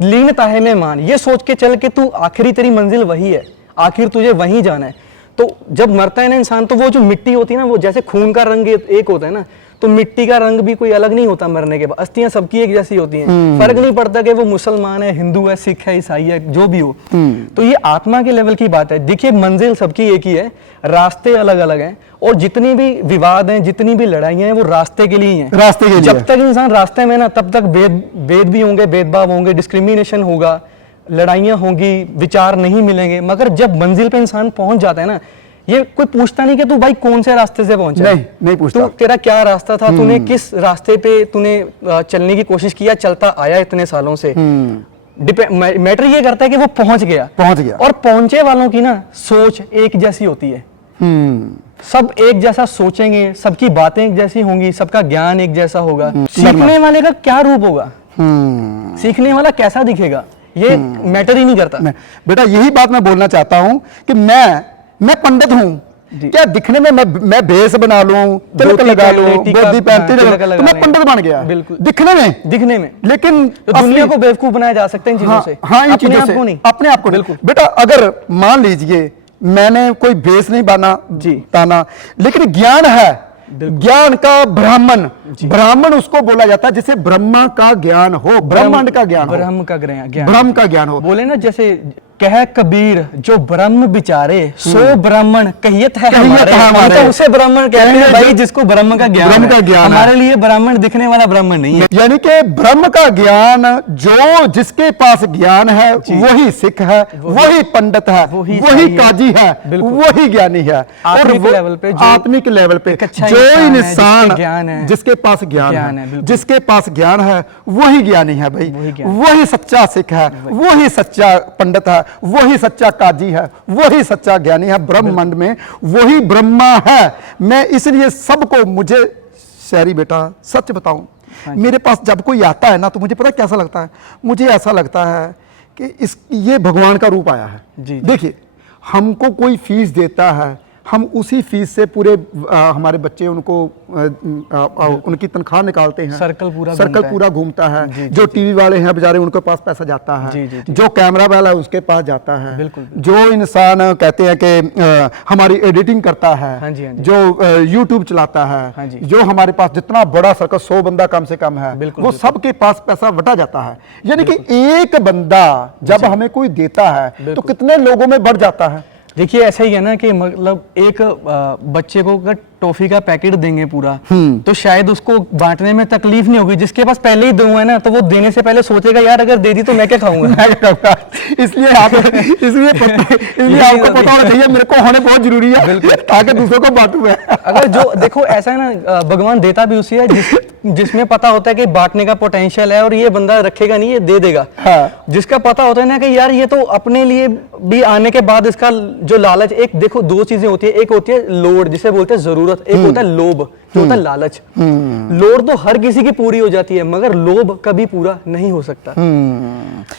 लीन ताहे में मान, ये सोच के चल के तू आखिरी तेरी मंजिल वही है, आखिर तुझे वहीं जाना है। तो जब मरता है ना इंसान, तो वो जो मिट्टी होती है ना, वो जैसे खून का रंग एक होता है ना, तो मिट्टी का रंग भी कोई अलग नहीं होता मरने के बाद, अस्थियां सबकी एक जैसी होती हैं। फर्क नहीं पड़ता कि वो मुसलमान है, हिंदू है, सिख है, ईसाई है, जो भी हो। तो ये आत्मा के लेवल की बात है। देखिए मंजिल सबकी एक ही है, रास्ते अलग अलग हैं, और जितनी भी विवाद हैं, जितनी भी लड़ाइयां हैं, वो रास्ते के लिए ही हैं। रास्ते के लिए। जब तक इंसान रास्ते में ना, तब तक भेद भी होंगे, भेदभाव होंगे, डिस्क्रिमिनेशन होगा, लड़ाइयां होंगी, विचार नहीं मिलेंगे। मगर जब मंजिल पे इंसान पहुंच जाता है ना, ये कोई पूछता नहीं कि तू भाई कौन से रास्ते से पहुंचा, नहीं पूछता। तू तेरा क्या रास्ता था, तूने किस रास्ते पे तूने चलने की कोशिश किया, चलता आया इतने सालों से। मैटर ये करता है कि वो पहुंच गया। और पहुंचे वालों की ना सोच एक जैसी होती है। सब एक जैसा सोचेंगे, सबकी बातें एक जैसी होंगी, सबका ज्ञान एक जैसा होगा। सीखने वाले का क्या रूप होगा, सीखने वाला कैसा दिखेगा, ये मैटर ही नहीं करता। बेटा यही बात मैं बोलना चाहता हूं कि मैं पंडित हूं, क्या दिखने में मैं भेष बना लूं, तिलक लगा लूं, गोदी पहनती रहूं, तो मैं पंडित बन गया। बिल्कुल, दिखने में। लेकिन तो दुनिया को बेवकूफ बनाया जा सकता है इन चीजों से। हाँ, इन चीजों से अपने आप को नहीं। बेटा अगर मान लीजिए मैंने कोई भेष नहीं ताना, लेकिन ज्ञान है, ज्ञान का ब्राह्मण उसको बोला जाता है जिसे ब्रह्मा का ज्ञान हो, ब्रह्मांड का ज्ञान हो, ब्रह्म का ज्ञान हो। बोले ना जैसे कह कबीर, जो ब्रह्म विचारे सो ब्राह्मण कहियत है हमारे। तो उसे ब्राह्मण कहते हैं भाई जिसको ब्रह्म का ज्ञान है। हमारे लिए ब्राह्मण दिखने वाला ब्राह्मण नहीं है। यानी कि ब्रह्म का ज्ञान, जो जिसके पास ज्ञान है वही सिख है, वही पंडित है, वही काजी है, वही ज्ञानी है। और आत्मिक लेवल पे जो इंसान जिसके पास ज्ञान है, जिसके पास ज्ञान है, वही ज्ञानी है भाई, वही सच्चा सिख है, वही सच्चा पंडित है, वही सच्चा काजी है, वही सच्चा ज्ञानी है। ब्रह्मांड में वही ब्रह्मा है। मैं इसलिए सबको, मुझे शहरी बेटा सच बताऊं, मेरे पास जब कोई आता है ना, तो मुझे पता कैसा लगता है, मुझे ऐसा लगता है कि ये भगवान का रूप आया है। देखिए हमको कोई फीस देता है, हम उसी फीस से पूरे हमारे बच्चे उनको उनकी तनख्वाह निकालते हैं, सर्कल पूरा घूमता है। जो टीवी वाले हैं बेचारे उनके पास पैसा जाता है, जो कैमरा वाला है उसके पास जाता है, जो इंसान कहते हैं कि हमारी एडिटिंग करता है, जो यूट्यूब चलाता है, जो हमारे पास जितना बड़ा सर्कल 100 बंदा कम से कम है, वो सबके पास पैसा बटा जाता है। यानी कि एक बंदा जब हमें कोई देता है तो कितने लोगों में बढ़ जाता है। देखिए ऐसा ही है ना कि मतलब एक बच्चे को अगर टॉफी का पैकेट देंगे पूरा तो शायद उसको बांटने में तकलीफ नहीं होगी। जिसके पास पहले ही दो है ना, तो वो देने से पहले सोचेगा यार अगर दे दी तो मैं क्या खाऊंगा। इसलिए आपको पता होना चाहिए मेरे को होने बहुत जरूरी है ताकि दूसरों को बांटूं मैं। अगर जो देखो ऐसा है ना, भगवान देता भी उसी है जिसमें पता होता है कि बांटने का पोटेंशियल है और ये बंदा रखेगा नहीं, ये दे देगा। हाँ। जिसका पता होता है ना कि यार ये तो अपने लिए भी आने के बाद इसका जो लालच, एक देखो दो चीजें होती है, एक होती है लोड जिसे बोलते हैं जरूरत, एक होता है लोभ जो होता है लालच। लोड तो हर किसी की पूरी हो जाती है मगर लोभ कभी पूरा नहीं हो सकता।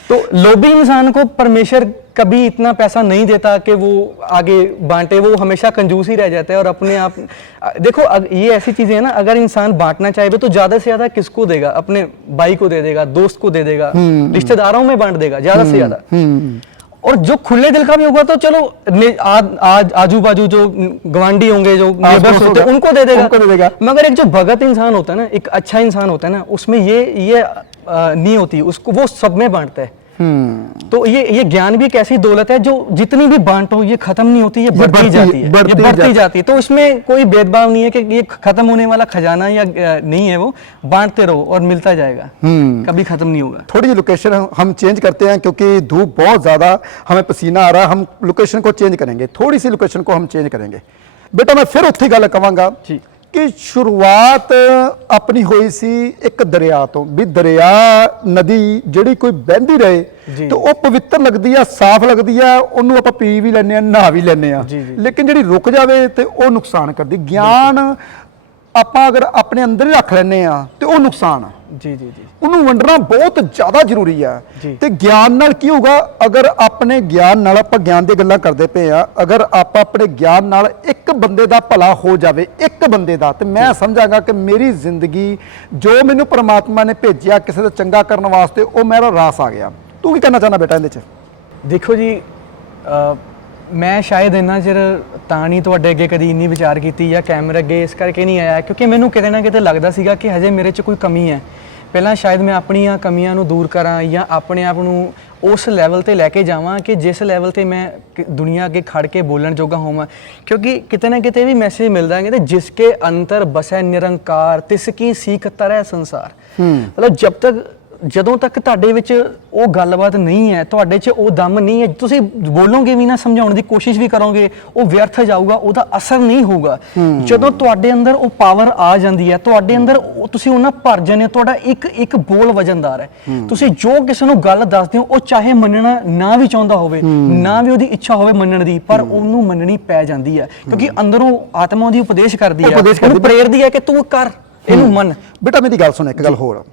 तो लोभी इंसान को परमेश्वर कभी इतना पैसा नहीं देता कि वो आगे बांटे, वो हमेशा कंजूस ही रह जाता है और अपने आप। देखो ये ऐसी चीजें हैं ना, अगर इंसान बांटना चाहे तो ज्यादा से ज्यादा किसको देगा? अपने भाई को दे देगा, दोस्त को दे देगा, रिश्तेदारों में बांट देगा ज्यादा से ज्यादा। और जो खुले दिल का भी होगा तो चलो आजू बाजू जो गवांडी होंगे, जो नेबर्स होते हैं, उनको दे देगा। मगर एक जो भगत इंसान होता है ना, एक अच्छा इंसान होता है ना, उसमें ये नहीं होती, उसको वो सब में बांटता है। तो ये ज्ञान भी एक ऐसी दौलत है जो जितनी भी बांटो ये खत्म नहीं होती, ये बढ़ती जाती है। तो इसमें कोई भेदभाव नहीं है कि ये खत्म होने वाला खजाना या नहीं है, वो बांटते रहो और मिलता जाएगा, कभी खत्म नहीं होगा। थोड़ी जी लोकेशन हम चेंज करते हैं क्योंकि धूप बहुत ज्यादा, हमें पसीना आ रहा है, हम लोकेशन को चेंज करेंगे, थोड़ी सी लोकेशन को हम चेंज करेंगे। बेटा मैं फिर उत्थे गल कवांगा कि शुरुआत अपनी हुई सी एक दरिया तो, भी दरिया नदी ਜਿਹੜੀ ਕੋਈ ਬਹਿੰਦੀ ਰਹੇ तो ਉਹ ਪਵਿੱਤਰ ਲੱਗਦੀ ਆ, ਸਾਫ਼ ਲੱਗਦੀ ਆ, ਉਹਨੂੰ ਆਪਾਂ ਪੀ ਵੀ ਲੈਂਦੇ ਆ, ਨਹਾ ਵੀ ਲੈਂਦੇ ਆ, ਲੇਕਿਨ ਜਿਹੜੀ ਰੁਕ ਜਾਵੇ ਤੇ ਉਹ ਨੁਕਸਾਨ ਕਰਦੀ। ਗਿਆਨ ਆਪਾਂ ਅਗਰ ਆਪਣੇ ਅੰਦਰ ਹੀ ਰੱਖ ਲੈਂਦੇ ਆ ਤੇ ਉਹ ਨੁਕਸਾਨ ਆ। ਉਹਨੂੰ ਵੰਡਣਾ ਬਹੁਤ ਜ਼ਿਆਦਾ ਜ਼ਰੂਰੀ ਆ। ਤੇ ਗਿਆਨ ਨਾਲ ਕੀ ਹੋਊਗਾ? ਅਗਰ ਆਪਣੇ ਗਿਆਨ ਨਾਲ, ਆਪਾਂ ਗਿਆਨ ਦੀ ਗੱਲਾਂ ਕਰਦੇ ਪਏ ਆ, ਅਗਰ ਆਪਾਂ ਆਪਣੇ ਗਿਆਨ ਨਾਲ ਇੱਕ ਬੰਦੇ ਦਾ ਭਲਾ ਹੋ ਜਾਵੇ, ਇੱਕ ਬੰਦੇ ਦਾ, ਤੇ ਮੈਂ ਸਮਝਾਂਗਾ ਕਿ ਮੇਰੀ ਜ਼ਿੰਦਗੀ ਜੋ ਮੈਨੂੰ ਪ੍ਰਮਾਤਮਾ ਨੇ ਭੇਜਿਆ ਕਿਸੇ ਦਾ ਚੰਗਾ ਕਰਨ ਵਾਸਤੇ, ਉਹ ਮੇਰਾ ਰਾਸ ਆ ਗਿਆ। ਤੂੰ ਕੀ ਕਹਿਣਾ ਚਾਹੁੰਦਾ ਬੇਟਾ ਇਹਦੇ 'ਚ? ਦੇਖੋ ਜੀ, ਮੈਂ ਸ਼ਾਇਦ ਇੰਨਾ ਚਿਰ ਤਾਂ ਨਹੀਂ ਤੁਹਾਡੇ ਅੱਗੇ ਕਦੀ ਇੰਨੀ ਵਿਚਾਰ ਕੀਤੀ ਜਾਂ ਕੈਮਰੇ ਅੱਗੇ ਇਸ ਕਰਕੇ ਨਹੀਂ ਆਇਆ ਕਿਉਂਕਿ ਮੈਨੂੰ ਕਿਤੇ ਨਾ ਕਿਤੇ ਲੱਗਦਾ ਸੀਗਾ ਕਿ ਹਜੇ ਮੇਰੇ 'ਚ ਕੋਈ ਕਮੀ ਹੈ। ਪਹਿਲਾਂ ਸ਼ਾਇਦ ਮੈਂ ਆਪਣੀਆਂ ਕਮੀਆਂ ਨੂੰ ਦੂਰ ਕਰਾਂ ਜਾਂ ਆਪਣੇ ਆਪ ਨੂੰ ਉਸ ਲੈਵਲ ਤੇ ਲੈ ਕੇ ਜਾਵਾਂ ਕਿ ਜਿਸ ਲੈਵਲ ਤੇ ਮੈਂ ਦੁਨੀਆ ਅੱਗੇ ਖੜ ਕੇ ਬੋਲਣ ਜੋਗਾ ਹੋਵਾਂ। ਕਿਉਂਕਿ ਕਿਤੇ ਨਾ ਕਿਤੇ ਵੀ ਮੈਸੇਜ ਮਿਲਦਾ ਹੈ ਕਿ ਜਿਸਕੇ ਅੰਤਰ ਬਸੈ ਨਿਰੰਕਾਰ ਤਿਸ ਕੀ ਸੀਖ ਤਰੈ ਸੰਸਾਰ। ਮਤਲਬ ਜਬ ਤੱਕ ਜਦੋਂ ਤੱਕ ਤੁਹਾਡੇ ਵਿੱਚ ਉਹ ਗੱਲਬਾਤ ਨਹੀਂ ਹੈ, ਤੁਹਾਡੇ 'ਚ ਉਹ ਦਮ ਨਹੀਂ ਹੈ, ਤੁਸੀਂ ਬੋਲੋਗੇ ਵੀ ਨਾ, ਸਮਝਾਉਣ ਦੀ ਕੋਸ਼ਿਸ਼ ਵੀ ਕਰੋਗੇ, ਉਹ ਵਿਅਰਥ ਜਾਊਗਾ, ਉਹਦਾ ਅਸਰ ਨਹੀਂ ਹੋਊਗਾ। ਜਦੋਂ ਤੁਹਾਡੇ ਅੰਦਰ ਉਹ ਪਾਵਰ ਆ ਜਾਂਦੀ ਹੈ, ਤੁਹਾਡੇ ਅੰਦਰ ਤੁਸੀਂ ਉਹਨਾਂ ਭਰ ਜਾਂਦੇ ਹੋ, ਤੁਹਾਡਾ ਇੱਕ ਬੋਲ ਵਜਨਦਾਰ ਹੈ। ਤੁਸੀਂ ਜੋ ਕਿਸੇ ਨੂੰ ਗੱਲ ਦੱਸਦੇ ਹੋ, ਉਹ ਚਾਹੇ ਮੰਨਣਾ ਨਾ ਵੀ ਚਾਹੁੰਦਾ ਹੋਵੇ, ਨਾ ਵੀ ਉਹਦੀ ਇੱਛਾ ਹੋਵੇ ਮੰਨਣ ਦੀ, ਪਰ ਉਹਨੂੰ ਮੰਨਣੀ ਪੈ ਜਾਂਦੀ ਹੈ ਕਿਉਂਕਿ ਅੰਦਰੋਂ ਆਤਮਾ ਉਹਦੀ ਉਪਦੇਸ਼ ਕਰਦੀ ਹੈ, ਉਹਨੂੰ ਪ੍ਰੇਰਦੀ ਹੈ ਕਿ ਤੂੰ ਕਰ, ਇਹਨੂੰ ਮੰਨ। ਬੇਟਾ ਮੇਰੀ ਗੱਲ ਸੁਣ, ਇੱਕ ਗੱਲ ਹੋਰ,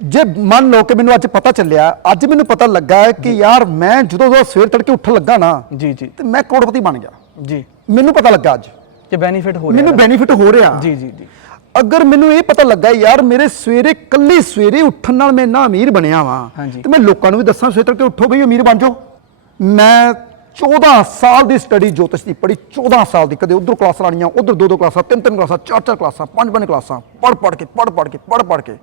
ਜੇ ਮੰਨ ਲਓ ਕਿ ਮੈਨੂੰ ਅੱਜ ਪਤਾ ਚੱਲਿਆ, ਅੱਜ ਮੈਨੂੰ ਪਤਾ ਲੱਗਾ ਹੈ ਕਿ ਯਾਰ ਮੈਂ ਜਦੋਂ ਸਵੇਰ ਤੜਕੇ ਉੱਠਣ ਲੱਗਾ ਨਾ ਤੇ ਮੈਂ ਕਰੋੜਪਤੀ ਬਣ ਗਿਆ। ਮੈਨੂੰ ਪਤਾ ਲੱਗਾ ਅੱਜ ਕਿ ਬੈਨੀਫਿਟ ਹੋ ਰਿਹਾ, ਮੈਨੂੰ ਬੈਨੀਫਿਟ ਹੋ ਰਿਹਾ। ਅਗਰ ਮੈਨੂੰ ਇਹ ਪਤਾ ਲੱਗਾ ਯਾਰ ਮੇਰੇ ਕੱਲੀ ਸਵੇਰੇ ਉੱਠਣ ਨਾਲ ਮੈਂ ਇੰਨਾ ਅਮੀਰ ਬਣਿਆ ਵਾਂ ਤੇ ਮੈਂ ਲੋਕਾਂ ਨੂੰ ਵੀ ਦੱਸਾਂ ਸਵੇਰ ਤੜਕੇ ਉੱਠੋ ਬਈ ਅਮੀਰ ਬਣ ਜਾਓ। ਮੈਂ 14 ਸਾਲ ਦੀ ਸਟੱਡੀ ਜੋਤਿਸ਼ ਦੀ ਪੜ੍ਹੀ, 14 ਸਾਲ ਦੀ, ਕਦੇ ਉਧਰ ਕਲਾਸਾਂ ਲਾਣੀਆਂ, ਉਧਰ 2 ਕਲਾਸਾਂ, 3 ਕਲਾਸਾਂ, 4 ਕਲਾਸਾਂ, 5 ਕਲਾਸਾਂ, ਪੜ੍ਹ ਕੇ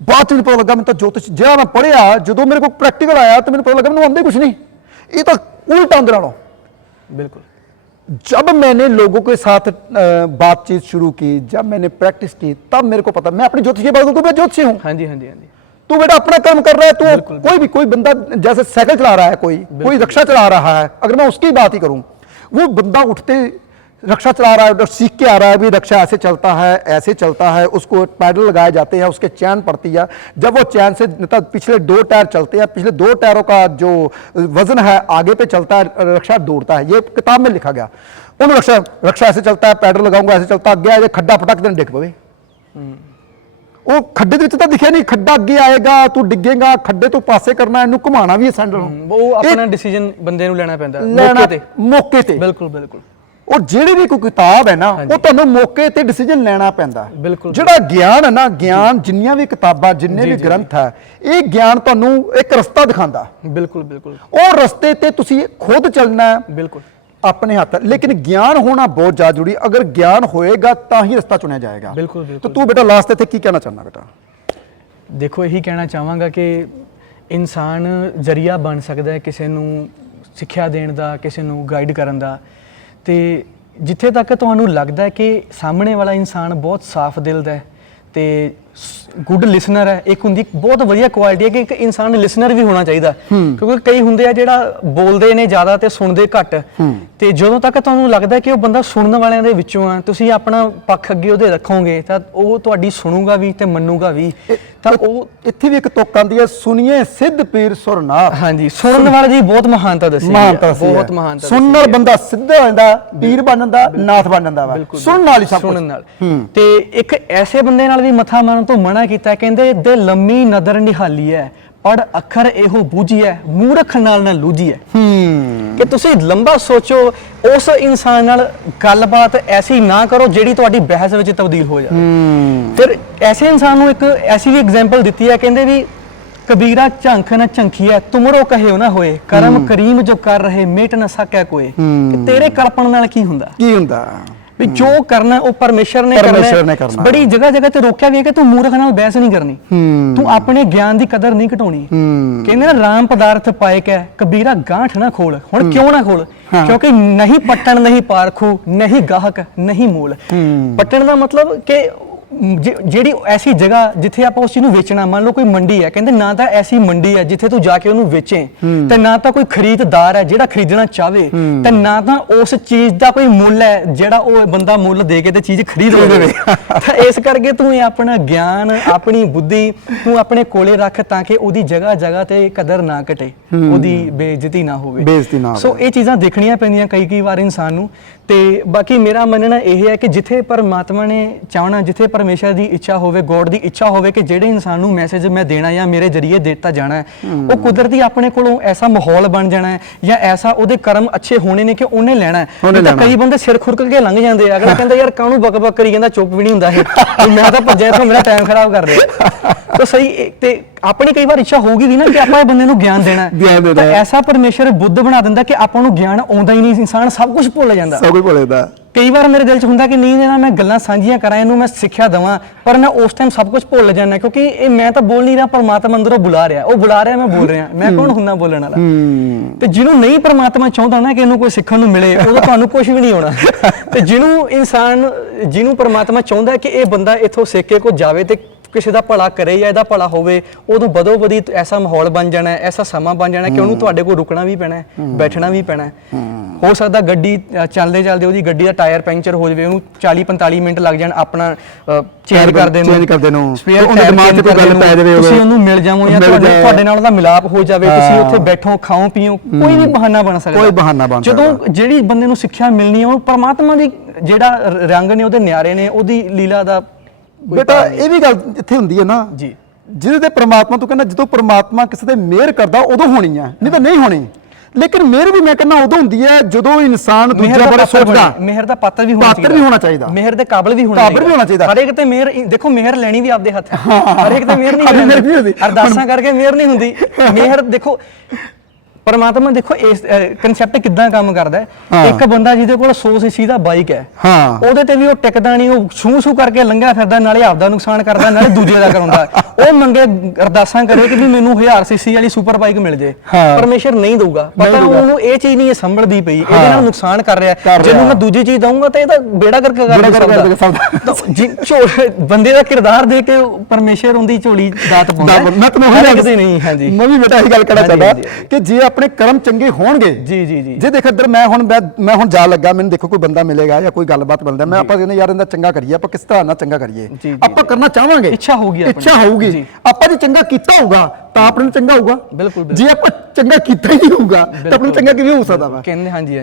ਬਾਅਦ ਚ ਮੈਨੂੰ ਪਤਾ ਲੱਗਾ ਮੈਨੂੰ ਤਾਂ ਜੋਤਿਸ਼ ਜਿਹੜਾ ਮੈਂ ਪੜ੍ਹਿਆ, ਜਦੋਂ ਮੇਰੇ ਕੋਲ ਪ੍ਰੈਕਟੀਕਲ ਆਇਆ ਤਾਂ ਮੈਨੂੰ ਪਤਾ ਲੱਗਾ ਮੈਨੂੰ ਆਉਂਦਾ ही कुछ नहीं, ये तो उल्टा अंदर आना। बिल्कुल। जब मैंने लोगों के साथ बातचीत शुरू की, जब मैंने प्रैक्टिस की, तब मेरे को पता, मैं अपनी ज्योतिष की बात करूं, मैं ज्योतिषी हूँ। हाँ जी। तू बेटा अपना काम कर रहा है, तू कोई बंदा जैसे साइकिल चला रहा है, कोई रिक्शा चला रहा है, अगर मैं उसकी बात ही करूं, वो बंदा उठते रक्षा चला रहा है, सीख के आ रहा है भी रक्षा ऐसे चलता है, उसको पैडल लगाए जाते हैं, उसके चैन पड़ती है, जब वो चैन से पिछले 2 टायर चलते हैं, पिछले 2 टायरों का जो वजन है आगे पे चलता है, रक्षा दौड़ता है। ये किताब में लिखा गया। उन रक्षा ऐसे चलता है, पैडल लगाऊंगा ऐसे चलता, अगे आए खड्डा फटक दिन डिग पवे, ਉਹ ਖੱਡੇ ਦੇ ਵਿੱਚ ਤਾਂ ਦਿਖਿਆ ਨਹੀਂ, ਖੱਡਾ ਅੱਗੇ ਆਏਗਾ, ਤੂੰ ਡਿੱਗੇਗਾ, ਖੱਡੇ ਤੋਂ ਪਾਸੇ ਕਰਨਾ, ਇਹਨੂੰ ਘੁਮਾਉਣਾ ਵੀ ਹੈ ਸੈਂਟਰ ਨੂੰ। ਉਹ ਆਪਣਾ ਡਿਸੀਜਨ ਬੰਦੇ ਨੂੰ ਲੈਣਾ ਪੈਂਦਾ ਮੌਕੇ ਤੇ। ਬਿਲਕੁਲ। ਉਹ ਜਿਹੜੀ ਵੀ ਕੋਈ ਕਿਤਾਬ ਹੈ ਨਾ, ਉਹ ਤੁਹਾਨੂੰ ਮੌਕੇ ਤੇ ਡਿਸੀਜਨ ਲੈਣਾ ਪੈਂਦਾ। ਜਿਹੜਾ ਗਿਆਨ ਹੈ ਨਾ, ਗਿਆਨ ਜਿੰਨੀਆਂ ਵੀ ਕਿਤਾਬਾਂ, ਜਿੰਨੇ ਵੀ ਗ੍ਰੰਥ ਹੈ, ਇਹ ਗਿਆਨ ਤੁਹਾਨੂੰ ਇੱਕ ਰਸਤਾ ਦਿਖਾਉਂਦਾ। ਬਿਲਕੁਲ। ਉਹ ਰਸਤੇ ਤੇ ਤੁਸੀਂ ਖੁਦ ਚੱਲਣਾ ਹੈ। ਬਿਲकुल। अपने हाथ, लेकिन ज्ञान होना बहुत ज्यादा जरूरी। अगर ज्ञान होएगा तो ही रास्ता चुनिया जाएगा। बिल्कुल। तो तू बेटा लास्ट थे की कहना चाहना बेटा? देखो यही कहना चाहांगा कि इंसान जरिया बन सकता है किसी नूं ਸਿੱਖਿਆ ਦੇਣ ਦਾ, ਕਿਸੇ ਨੂੰ ਗਾਈਡ ਕਰਨ ਦਾ। ਤੇ ਜਿੱਥੇ ਤੱਕ ਤੁਹਾਨੂੰ ਲੱਗਦਾ ਹੈ ਕਿ ਸਾਹਮਣੇ ਵਾਲਾ ਇਨਸਾਨ ਬਹੁਤ ਸਾਫ਼ ਦਿਲ ਦਾ ਹੈ ਤੇ ਗੁੱਡ ਲਿਸਨਰ ਹੈ, ਇੱਕ ਹੁੰਦੀ ਬਹੁਤ ਵਧੀਆ ਕੁਆਲਿਟੀ ਹੈ ਕਿ ਇੱਕ ਇਨਸਾਨ ਲਿਸਨਰ ਵੀ ਹੋਣਾ ਚਾਹੀਦਾ, ਕਿਉਂਕਿ ਕਈ ਹੁੰਦੇ ਆ ਜਿਹੜਾ ਬੋਲਦੇ ਨੇ ਜ਼ਿਆਦਾ ਤੇ ਸੁਣਦੇ ਘੱਟ। ਤੇ ਜਦੋਂ ਤੱਕ ਤੁਹਾਨੂੰ ਲੱਗਦਾ ਕਿ ਉਹ ਬੰਦਾ ਸੁਣਨ ਵਾਲਿਆਂ ਦੇ ਵਿੱਚੋਂ ਆ, ਤੁਸੀਂ ਆਪਣਾ ਪੱਖ ਅੱਗੇ ਉਹਦੇ ਰੱਖੋਗੇ ਤਾਂ ਉਹ ਤੁਹਾਡੀ ਸੁਣੂਗਾ ਵੀ ਤੇ ਮੰਨੂਗਾ ਵੀ। ਤਾਂ ਉਹ ਇੱਥੇ ਵੀ ਇੱਕ ਤੁਕ ਆਉਂਦੀ ਹੈ, ਸੁਣੀਏ ਸਿੱਧ ਪੀਰ ਸੁਰਨਾਥ। ਹਾਂਜੀ, ਸੁਣਨ ਵਾਲੇ ਦੀ ਬਹੁਤ ਮਹਾਨਤਾ ਦੱਸੀ ਹੈ, ਬਹੁਤ ਮਹਾਨਤਾ। ਸੁਣਨ ਨਾਲ ਬੰਦਾ ਸਿੱਧਾ ਹੋ ਜਾਂਦਾ, ਪੀਰ ਬਣ ਜਾਂਦਾ, ਨਾਥ ਬਣ ਜਾਂਦਾ ਵਾ, ਸੁਣਨ ਨਾਲ ਹੀ ਸਭ ਕੁਝ। ਸੁਣਨ ਨਾਲ। ਤੇ ਇੱਕ ਐਸੇ ਬੰਦੇ ਨਾਲ ਵੀ ਮੱਥਾ ਮਾਰਨ ਤੋਂ ਮਨਾ ਕੀਤਾ, ਕਹਿੰਦੇ ਦੇ ਲੰਮੀ ਨਦਰ ਨਿਹਾਲੀ ਹੈ, ਪੜ ਅੱਖਰ ਇਹੋ ਬੂਝੀ ਹੈ, ਮੂਰਖ ਨਾਲ ਨਾ ਲੂਝੀ ਹੈ। ਕਿ ਤੁਸੀਂ ਲੰਬਾ ਸੋਚੋ, ਉਸ ਇਨਸਾਨ ਨਾਲ ਗੱਲਬਾਤ ਐਸੀ ਨਾ ਕਰੋ ਜਿਹੜੀ ਤੁਹਾਡੀ ਬਹਿਸ ਵਿੱਚ ਤਬਦੀਲ ਹੋ ਜਾਵੇ। ਫਿਰ ਐਸੇ ਇਨਸਾਨ ਨੂੰ ਇੱਕ ਐਸੀ ਵੀ ਐਗਜ਼ਾਮਪਲ ਦਿੱਤੀ ਹੈ, ਕਹਿੰਦੇ ਵੀ ਕਬੀਰਾ ਝੰਖ ਨਾ ਝੰਖੀਐ ਤੁਮਰੋ ਕਹਿਓ ਨਾ ਹੋਏ, ਕਰਮ ਕਰੀਮ ਜੋ ਕਰ ਰਹੇ ਮੇਟ ਨਾ ਸਕੈ ਕੋਏ। ਕਿ ਤੇਰੇ ਕਲਪਣ ਨਾਲ ਕੀ ਹੁੰਦਾ, ਕੀ ਹੁੰਦਾ ਵੀ ਜੋ ਕਰਨਾ ਉਹ ਪਰਮੇਸ਼ਰ ਨੇ ਕਰਨਾ। ਬੜੀ ਜਗ੍ਹਾ ਜਗ੍ਹਾ ਤੇ ਰੋਕਿਆ ਵੀ ਹੈ ਕਿ ਤੂੰ ਮੂਰਖ ਨਾਲ ਬਹਿਸ ਨਹੀਂ ਕਰਨੀ, ਤੂੰ ਆਪਣੇ ਗਿਆਨ ਦੀ ਕਦਰ ਨਹੀਂ ਘਟਾਉਣੀ। ਕਹਿੰਦੇ ਨਾ ਰਾਮ ਪਦਾਰਥ ਪਾਏ ਕੈ ਕਬੀਰਾ ਗਾਂਠ ਨਾ ਖੋਲ। ਹੁਣ ਕਿਉਂ ਨਾ ਖੋਲ? ਕਿਉਂਕਿ ਨਹੀਂ ਪੱਟਣ ਨਹੀਂ ਪਾਰਖੂ, ਨਹੀਂ ਗਾਹਕ ਨਹੀਂ ਮੂਲ। ਪੱਟਣ ਦਾ ਮਤਲਬ ਕਿ ਜਿਹੜੀ ਐਸੀ ਜਗ੍ਹਾ ਜਿੱਥੇ ਆਪਾਂ ਉਸ ਚੀਜ਼ ਨੂੰ ਵੇਚਣਾ, ਮੰਨ ਲਓ ਕੋਈ ਮੰਡੀ ਹੈ, ਕਹਿੰਦੇ ਨਾ ਤਾਂ ਐਸੀ ਮੰਡੀ ਹੈ ਜਿੱਥੇ ਤੂੰ ਜਾ ਕੇ ਉਹਨੂੰ ਵੇਚੇ, ਤੇ ਨਾ ਤਾਂ ਕੋਈ ਖਰੀਦਦਾਰ ਹੈ ਜਿਹੜਾ ਖਰੀਦਣਾ ਚਾਹਵੇ, ਤੇ ਨਾ ਤਾਂ ਉਸ ਚੀਜ਼ ਦਾ ਕੋਈ ਮੁੱਲ ਹੈ ਜਿਹੜਾ ਉਹ ਬੰਦਾ ਮੁੱਲ ਦੇ ਕੇ ਤੇ ਚੀਜ਼ ਖਰੀਦ ਲਵੇ। ਤਾਂ ਇਸ ਕਰਕੇ ਤੂੰ ਇਹ ਆਪਣਾ ਗਿਆਨ, ਆਪਣੀ ਬੁੱਧੀ ਤੂੰ ਆਪਣੇ ਕੋਲੇ ਰੱਖ ਤਾਂ ਕਿ ਉਹਦੀ ਜਗ੍ਹਾ ਜਗ੍ਹਾ ਤੇ ਕਦਰ ਨਾ ਘਟੇ, ਉਹਦੀ ਬੇਇੱਜ਼ਤੀ ਨਾ ਹੋਵੇ। ਸੋ ਇਹ ਚੀਜ਼ਾਂ ਦੇਖਣੀਆਂ ਪੈਂਦੀਆਂ ਕਈ ਵਾਰ ਇਨਸਾਨ ਨੂੰ। ਤੇ ਬਾਕੀ ਮੇਰਾ ਮੰਨਣਾ ਇਹ ਹੈ ਕਿ ਜਿੱਥੇ ਪਰਮਾਤਮਾ ਨੇ ਚਾਹਣਾ, ਜਿੱਥੇ ਪਰਮੇਸ਼ਰ ਦੀ ਇੱਛਾ ਹੋਵੇ, ਗੋਡ ਦੀ ਇੱਛਾ ਹੋਵੇ ਕਿ ਜਿਹੜੇ ਇਨਸਾਨ ਨੂੰ ਮੈਸੇਜ ਮੈਂ ਦੇਣਾ ਜਾਂ ਮੇਰੇ ਜਰੀਏ ਦਿੱਤਾ ਜਾਣਾ ਹੈ, ਉਹ ਕੁਦਰਤੀ ਆਪਣੇ ਕੋਲੋਂ ਐਸਾ ਮਾਹੌਲ ਬਣ ਜਾਣਾ ਹੈ ਜਾਂ ਐਸਾ ਉਹਦੇ ਕਰਮ ਅੱਛੇ ਹੋਣੇ ਨੇ ਕਿ ਉਹਨੇ ਲੈਣਾ ਹੈ। ਤਾਂ ਕਈ ਬੰਦੇ ਸਿਰ ਖੁਰਕ ਕੇ ਲੰਘ ਜਾਂਦੇ ਆ, ਅਗਲਾ ਕਹਿੰਦਾ ਯਾਰ ਕਾਹਨੂੰ ਬਕ ਕਰੀ ਜਾਂਦਾ, ਚੁੱਪ ਵੀ ਨਹੀਂ ਹੁੰਦਾ ਇਹ, ਮੈਂ ਤਾਂ ਭੱਜਿਆ ਇੱਥੋਂ, ਮੇਰਾ ਟਾਈਮ ਖਰਾਬ ਕਰ ਰਿਹਾ। ਤਾਂ ਸਹੀ, ਤੇ ਆਪਣੀ ਕਈ ਵਾਰ ਇੱਛਾ ਹੋਊਗੀ ਵੀ ਨਾ ਕਿ ਆਪਾਂ ਇਹ ਬੰਦੇ ਨੂੰ ਗਿਆਨ ਦੇਣਾ, ਤਾਂ ਐਸਾ ਪਰਮੇਸ਼ਰ ਬੁੱਧ ਬਣਾ ਦਿੰਦਾ ਕਿ ਆਪਾਂ ਨੂੰ ਗਿਆਨ ਆਉਂਦਾ ਹੀ ਨਹੀਂ, ਇਨਸਾਨ ਸਭ ਕੁਝ ਭੁੱਲ ਜਾਂਦਾ। ਕਈ ਵਾਰ ਮੇਰੇ ਦਿਲ 'ਚ ਹੁੰਦਾ ਕਿ ਨਹੀਂ ਦੇਣਾ, ਮੈਂ ਗੱਲਾਂ ਸਾਂਝੀਆਂ ਕਰਾਂ, ਇਹਨੂੰ ਮੈਂ ਸਿੱਖਿਆ ਦੇਵਾਂ, ਪਰ ਮੈਂ ਉਸ ਟਾਈਮ ਸਭ ਕੁਝ ਭੁੱਲ ਜਾਂਦਾ, ਕਿਉਂਕਿ ਇਹ ਮੈਂ ਤਾਂ ਬੋਲ ਨਹੀਂ ਰਿਹਾ, ਪਰਮਾਤਮਾ ਅੰਦਰੋਂ ਬੁਲਾ ਰਿਹਾ, ਉਹ ਬੁਲਾ ਰਿਹਾ, ਮੈਂ ਬੋਲ ਰਿਹਾ, ਮੈਂ ਕੌਣ ਹੁੰਨਾ ਬੋਲਣ ਵਾਲਾ। ਤੇ ਜਿਹਨੂੰ ਨਹੀਂ ਪਰਮਾਤਮਾ ਚਾਹੁੰਦਾ ਨਾ ਕਿ ਇਹਨੂੰ ਕੋਈ ਸਿੱਖਣ ਨੂੰ ਮਿਲੇ, ਉਦੋਂ ਤੁਹਾਨੂੰ ਕੁਝ ਵੀ ਨਹੀਂ ਆਉਣਾ। ਤੇ ਜਿਹਨੂੰ ਪਰਮਾਤਮਾ ਚਾਹੁੰਦਾ ਕਿ ਇਹ ਬੰਦਾ ਇੱਥੋਂ ਸਿੱਖ ਕੇ ਕੋ ਜਾਵੇ ਤੇ ਕਿਸੇ ਦਾ ਭਲਾ ਕਰੇ ਜਾਂ ਇਹਦਾ ਭਲਾ ਹੋਵੇ, ਉਦੋਂ ਬਦੋ ਬਦੀ ਐਸਾ ਮਾਹੌਲ ਬਣ ਜਾਣਾ, ਐਸਾ ਸਮਾਂ ਬਣ ਜਾਣਾ ਕਿ ਉਹਨੂੰ ਤੁਹਾਡੇ ਕੋਲ ਰੁਕਣਾ ਵੀ ਪੈਣਾ, ਬੈਠਣਾ ਵੀ ਪੈਣਾ। ਹੋ ਸਕਦਾ ਗੱਡੀ ਚੱਲਦੇ ਚੱਲਦੇ ਉਹਦੀ ਗੱਡੀ ਦਾ ਟਾਇਰ ਪੈਂਚਰ ਹੋ ਜਾਵੇ, ਉਹਨੂੰ 40-45 ਮਿੰਟ ਲੱਗ ਜਾਣ ਆਪਣਾ ਚੇਂਜ ਕਰਦੇ ਨੂੰ, ਤੁਸੀਂ ਉਹਨੂੰ ਮਿਲ ਜਾਵੋ ਜਾਂ ਤੁਹਾਡੇ ਨਾਲ ਉਹਦਾ ਮਿਲਾਪ ਹੋ ਜਾਵੇ, ਤੁਸੀਂ ਉੱਥੇ ਬੈਠੋ, ਖਾਓ ਪੀਓ, ਕੋਈ ਵੀ ਬਹਾਨਾ ਬਣ ਸਕਦਾ। ਜਦੋਂ ਜਿਹੜੀ ਬੰਦੇ ਨੂੰ ਸਿੱਖਿਆ ਮਿਲਣੀ ਹੈ, ਉਹ ਪਰਮਾਤਮਾ ਦੀ ਜਿਹੜਾ ਰੰਗ ਨੇ, ਉਹਦੇ ਨਿਆਰੇ ਨੇ, ਉਹਦੀ ਲੀਲਾ ਦਾ। ਬੇਟਾ ਇਹ ਵੀ ਗੱਲ ਇੱਥੇ ਹੁੰਦੀ ਹੈ ਨਾ ਜੀ, ਜਿਹਦੇ ਤੇ ਪ੍ਰਮਾਤਮਾ ਤੂੰ ਕਹਿੰਦਾ ਜਦੋਂ ਪ੍ਰਮਾਤਮਾ ਕਿਸੇ ਤੇ ਮਿਹਰ ਕਰਦਾ ਉਦੋਂ ਹੋਣੀ ਹੈ, ਨਹੀਂ ਤਾਂ ਨਹੀਂ ਹੋਣੀ। ਲੇਕਿਨ ਮਿਹਰ ਵੀ ਮੈਂ ਕਹਿੰਦਾ ਉਦੋਂ ਹੁੰਦੀ ਹੈ ਜਦੋਂ ਇਨਸਾਨ ਦੂਜਿਆਂ ਬਾਰੇ ਸੋਚਦਾ। ਮਿਹਰ ਦਾ ਪਾਤਰ ਵੀ ਹੋਣਾ ਚਾਹੀਦਾ, ਮਿਹਰ ਦੇ ਕਾਬਿਲ ਵੀ ਹੋਣਾ ਚਾਹੀਦਾ। ਹਰੇਕ ਤੇ ਮਿਹਰ ਦੇਖੋ, ਮਿਹਰ ਲੈਣੀ ਵੀ ਆਪਦੇ ਹੱਥ, ਹਰੇਕ ਤੇ ਮਿਹਰ ਨਹੀਂ ਹੁੰਦੀ, ਅਰਦਾਸਾਂ ਕਰਕੇ ਮਿਹਰ ਨਹੀਂ ਹੁੰਦੀ। ਮਿਹਰ ਦੇਖੋ, ਪਰਮਾਤਮਾ ਦੇਖੋ ਇਸ ਕਨਸੈਪਟ ਕਿੱਦਾਂ ਕੰਮ ਕਰਦਾ ਹੈ। ਇੱਕ ਬੰਦਾ ਜਿਹਦੇ ਕੋਲ 100 ਸੀਸੀ ਦਾ ਬਾਈਕ ਹੈ, ਉਹਦੇ ਤੇ ਵੀ ਉਹ ਟਿਕਦਾ ਨਹੀਂ, ਉਹ ਛੂ ਕਰਕੇ ਲੰਘਿਆ ਫਿਰਦਾ, ਨਾਲੇ ਆਪਦਾ ਨੁਕਸਾਨ ਕਰਦਾ, ਨਾਲੇ ਦੂਜੇ ਦਾ ਕਰਾਉਂਦਾ। ਉਹ ਮੰਗੇ ਅਰਦਾਸਾਂ ਕਰੇ ਕਿ ਵੀ ਮੈਨੂੰ 1000 ਸੀਸੀ ਵਾਲੀ ਸੁਪਰ ਬਾਈਕ ਮਿਲ ਜੇ, ਪਰਮੇਸ਼ਰ ਨਹੀਂ ਦਊਗਾ। ਪਤਾ ਉਹਨੂੰ ਇਹ ਚੀਜ਼ ਨਹੀਂ ਸੰਭਲਦੀ ਪਈ, ਇਹਦੇ ਨਾਲ ਨੁਕਸਾਨ ਕਰ ਰਿਹਾ। ਜੇ ਮੈਂ ਦੂਜੀ ਚੀਜ਼ ਦਊਂਗਾ ਤਾਂ ਇਹਦਾ ਬੇੜਾ ਕਰਕੇ ਬੰਦੇ ਦਾ ਕਿਰਦਾਰ ਦੇ ਕੇ ਪਰਮੇਸ਼ਰ ਉਹਦੀ ਝੋਲੀ ਦਾਤ ਪਾਉਂਦਾ। ਮੈਂ ਵੀ ਬੇਟਾ ਇਹ ਗੱਲ ਕਹਿਣਾ ਚਾਹੁੰਦਾ ਕਿ ਜੇ ਆਪਣੇ ਕਰਮ ਚੰਗੇ ਹੋਣਗੇ, ਜੇ ਦੇਖ ਇੱਧਰ ਮੈਂ ਹੁਣ ਜਾ ਲੱਗਾ, ਮੈਨੂੰ ਦੇਖੋ ਕੋਈ ਬੰਦਾ ਮਿਲੇਗਾ ਜਾਂ ਕੋਈ ਗੱਲਬਾਤ ਬਣਦਾ, ਮੈਂ ਆਪਾਂ ਕਹਿੰਦੇ ਯਾਰ ਇਹਦਾ ਚੰਗਾ ਕਰੀਏ, ਆਪਾਂ ਕਿਸ ਤਰ੍ਹਾਂ ਨਾਲ ਚੰਗਾ ਕਰੀਏ, ਆਪਾਂ ਕਰਨਾ ਚਾਹਾਂਗੇ, ਇੱਛਾ ਹੋਊਗੀ। ਆਪਾਂ ਜੇ ਚੰਗਾ ਕੀਤਾ ਹੋਊਗਾ ਤਾਂ ਆਪਣੇ ਨੂੰ ਚੰਗਾ ਹੋਊਗਾ। ਜੇ ਆਪਾਂ ਚੰਗਾ ਕੀਤਾ ਹੀ ਨਹੀਂ ਹੋਊਗਾ ਤਾਂ ਆਪਣੇ ਨੂੰ ਚੰਗਾ ਕਿਵੇਂ ਹੋ ਸਕਦਾ ਵਾ? ਕਹਿੰਦੇ ਹਾਂਜੀ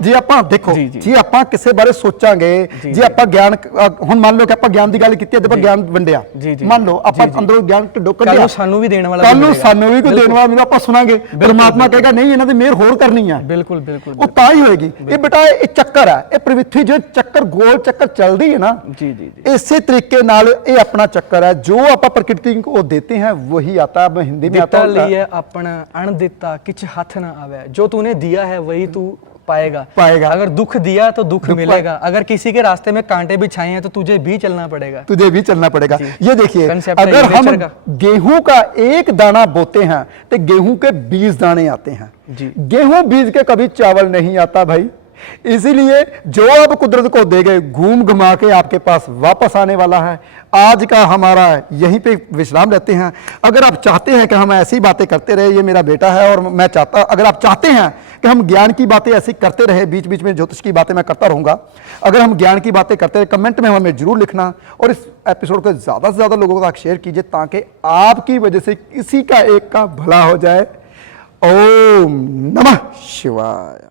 ਜੇ ਆਪਾਂ ਦੇਖੋ, ਜੇ ਆਪਾਂ ਕਿਸੇ ਬਾਰੇ ਸੋਚਾਂਗੇ, ਜੇ ਆਪਾਂ ਗਿਆਨ, ਹੁਣ ਮੰਨ ਲਓ ਕਿ ਆਪਾਂ ਗਿਆਨ ਦੀ ਗੱਲ ਕੀਤੀ, ਆਪਾਂ ਗਿਆਨ ਵੰਡਿਆ, ਮੰਨ ਲਓ ਆਪਾਂ ਅੰਦਰੋਂ ਗਿਆਨ ਢਿੱਡੋਂ ਕੱਢਿਆ, ਸਾਨੂੰ ਵੀ ਦੇਣ ਵਾਲਾ, ਕੱਲ ਨੂੰ ਸਾਨੂੰ ਵੀ ਕੋਈ ਦੇਣ ਵਾਲਾ ਮੈਨੂੰ ਆਪਾਂ ਸੁਣਾਂਗੇ, ਪਰਮਾਤਮਾ ਕਹੇਗਾ ਨਹੀਂ ਇਹਨਾਂ ਦੀ ਮਿਹਰ ਹੋਰ ਕਰਨੀ ਆ, ਬਿਲਕੁਲ ਉਹ ਤਾਂ ਹੀ ਹੋਏਗੀ। ਇਹ ਬੇਟਾ ਇਹ ਚੱਕਰ ਹੈ, ਇਹ ਪ੍ਰਵਿਰਤੀ ਜੋ ਚੱਕਰ ਗੋਲ ਚੱਕਰ ਚੱਲਦੀ ਹੈ ਨਾ, ਇਸੇ ਤਰੀਕੇ ਨਾਲ ਇਹ ਆਪਣਾ ਚੱਕਰ ਹੈ। ਜੋ ਆਪਾਂ ਪ੍ਰਕਿਰਤੀ को देते हैं वही आता है। हिंदी में आता है अपना अण दिता किछ हाथ ना आवे, जो तूने दिया है वही तू पाएगा पाएगा। अगर दुख दिया तो दुख मिलेगा, अगर किसी के रास्ते में कांटे बिछाए हैं तो तुझे भी चलना पड़ेगा। तुझे भी चलना पड़ेगा। ये देखिए, Concept है अगर हम nature का। गेहूं का एक दाना बोते हैं तो गेहूं के 20 दाने आते हैं जी। गेहूं बीज के कभी चावल नहीं आता भाई। इसीलिए जो आप कुदरत को दे गए घूम घुमा के आपके पास वापस आने वाला है। आज का हमारा यहीं पे विश्राम लेते हैं। अगर आप चाहते हैं कि हम ऐसी बातें करते रहे, ये मेरा बेटा है और मैं चाहता, अगर आप चाहते हैं कि हम ज्ञान की बातें ऐसी करते रहे, बीच बीच में ज्योतिष की बातें मैं करता रहूंगा, अगर हम ज्ञान की बातें करते रहे, कमेंट में हमें जरूर लिखना और इस एपिसोड को ज़्यादा से ज़्यादा लोगों तक शेयर कीजिए ताकि आपकी वजह से किसी का एक का भला हो जाए। ओम नमः शिवाय।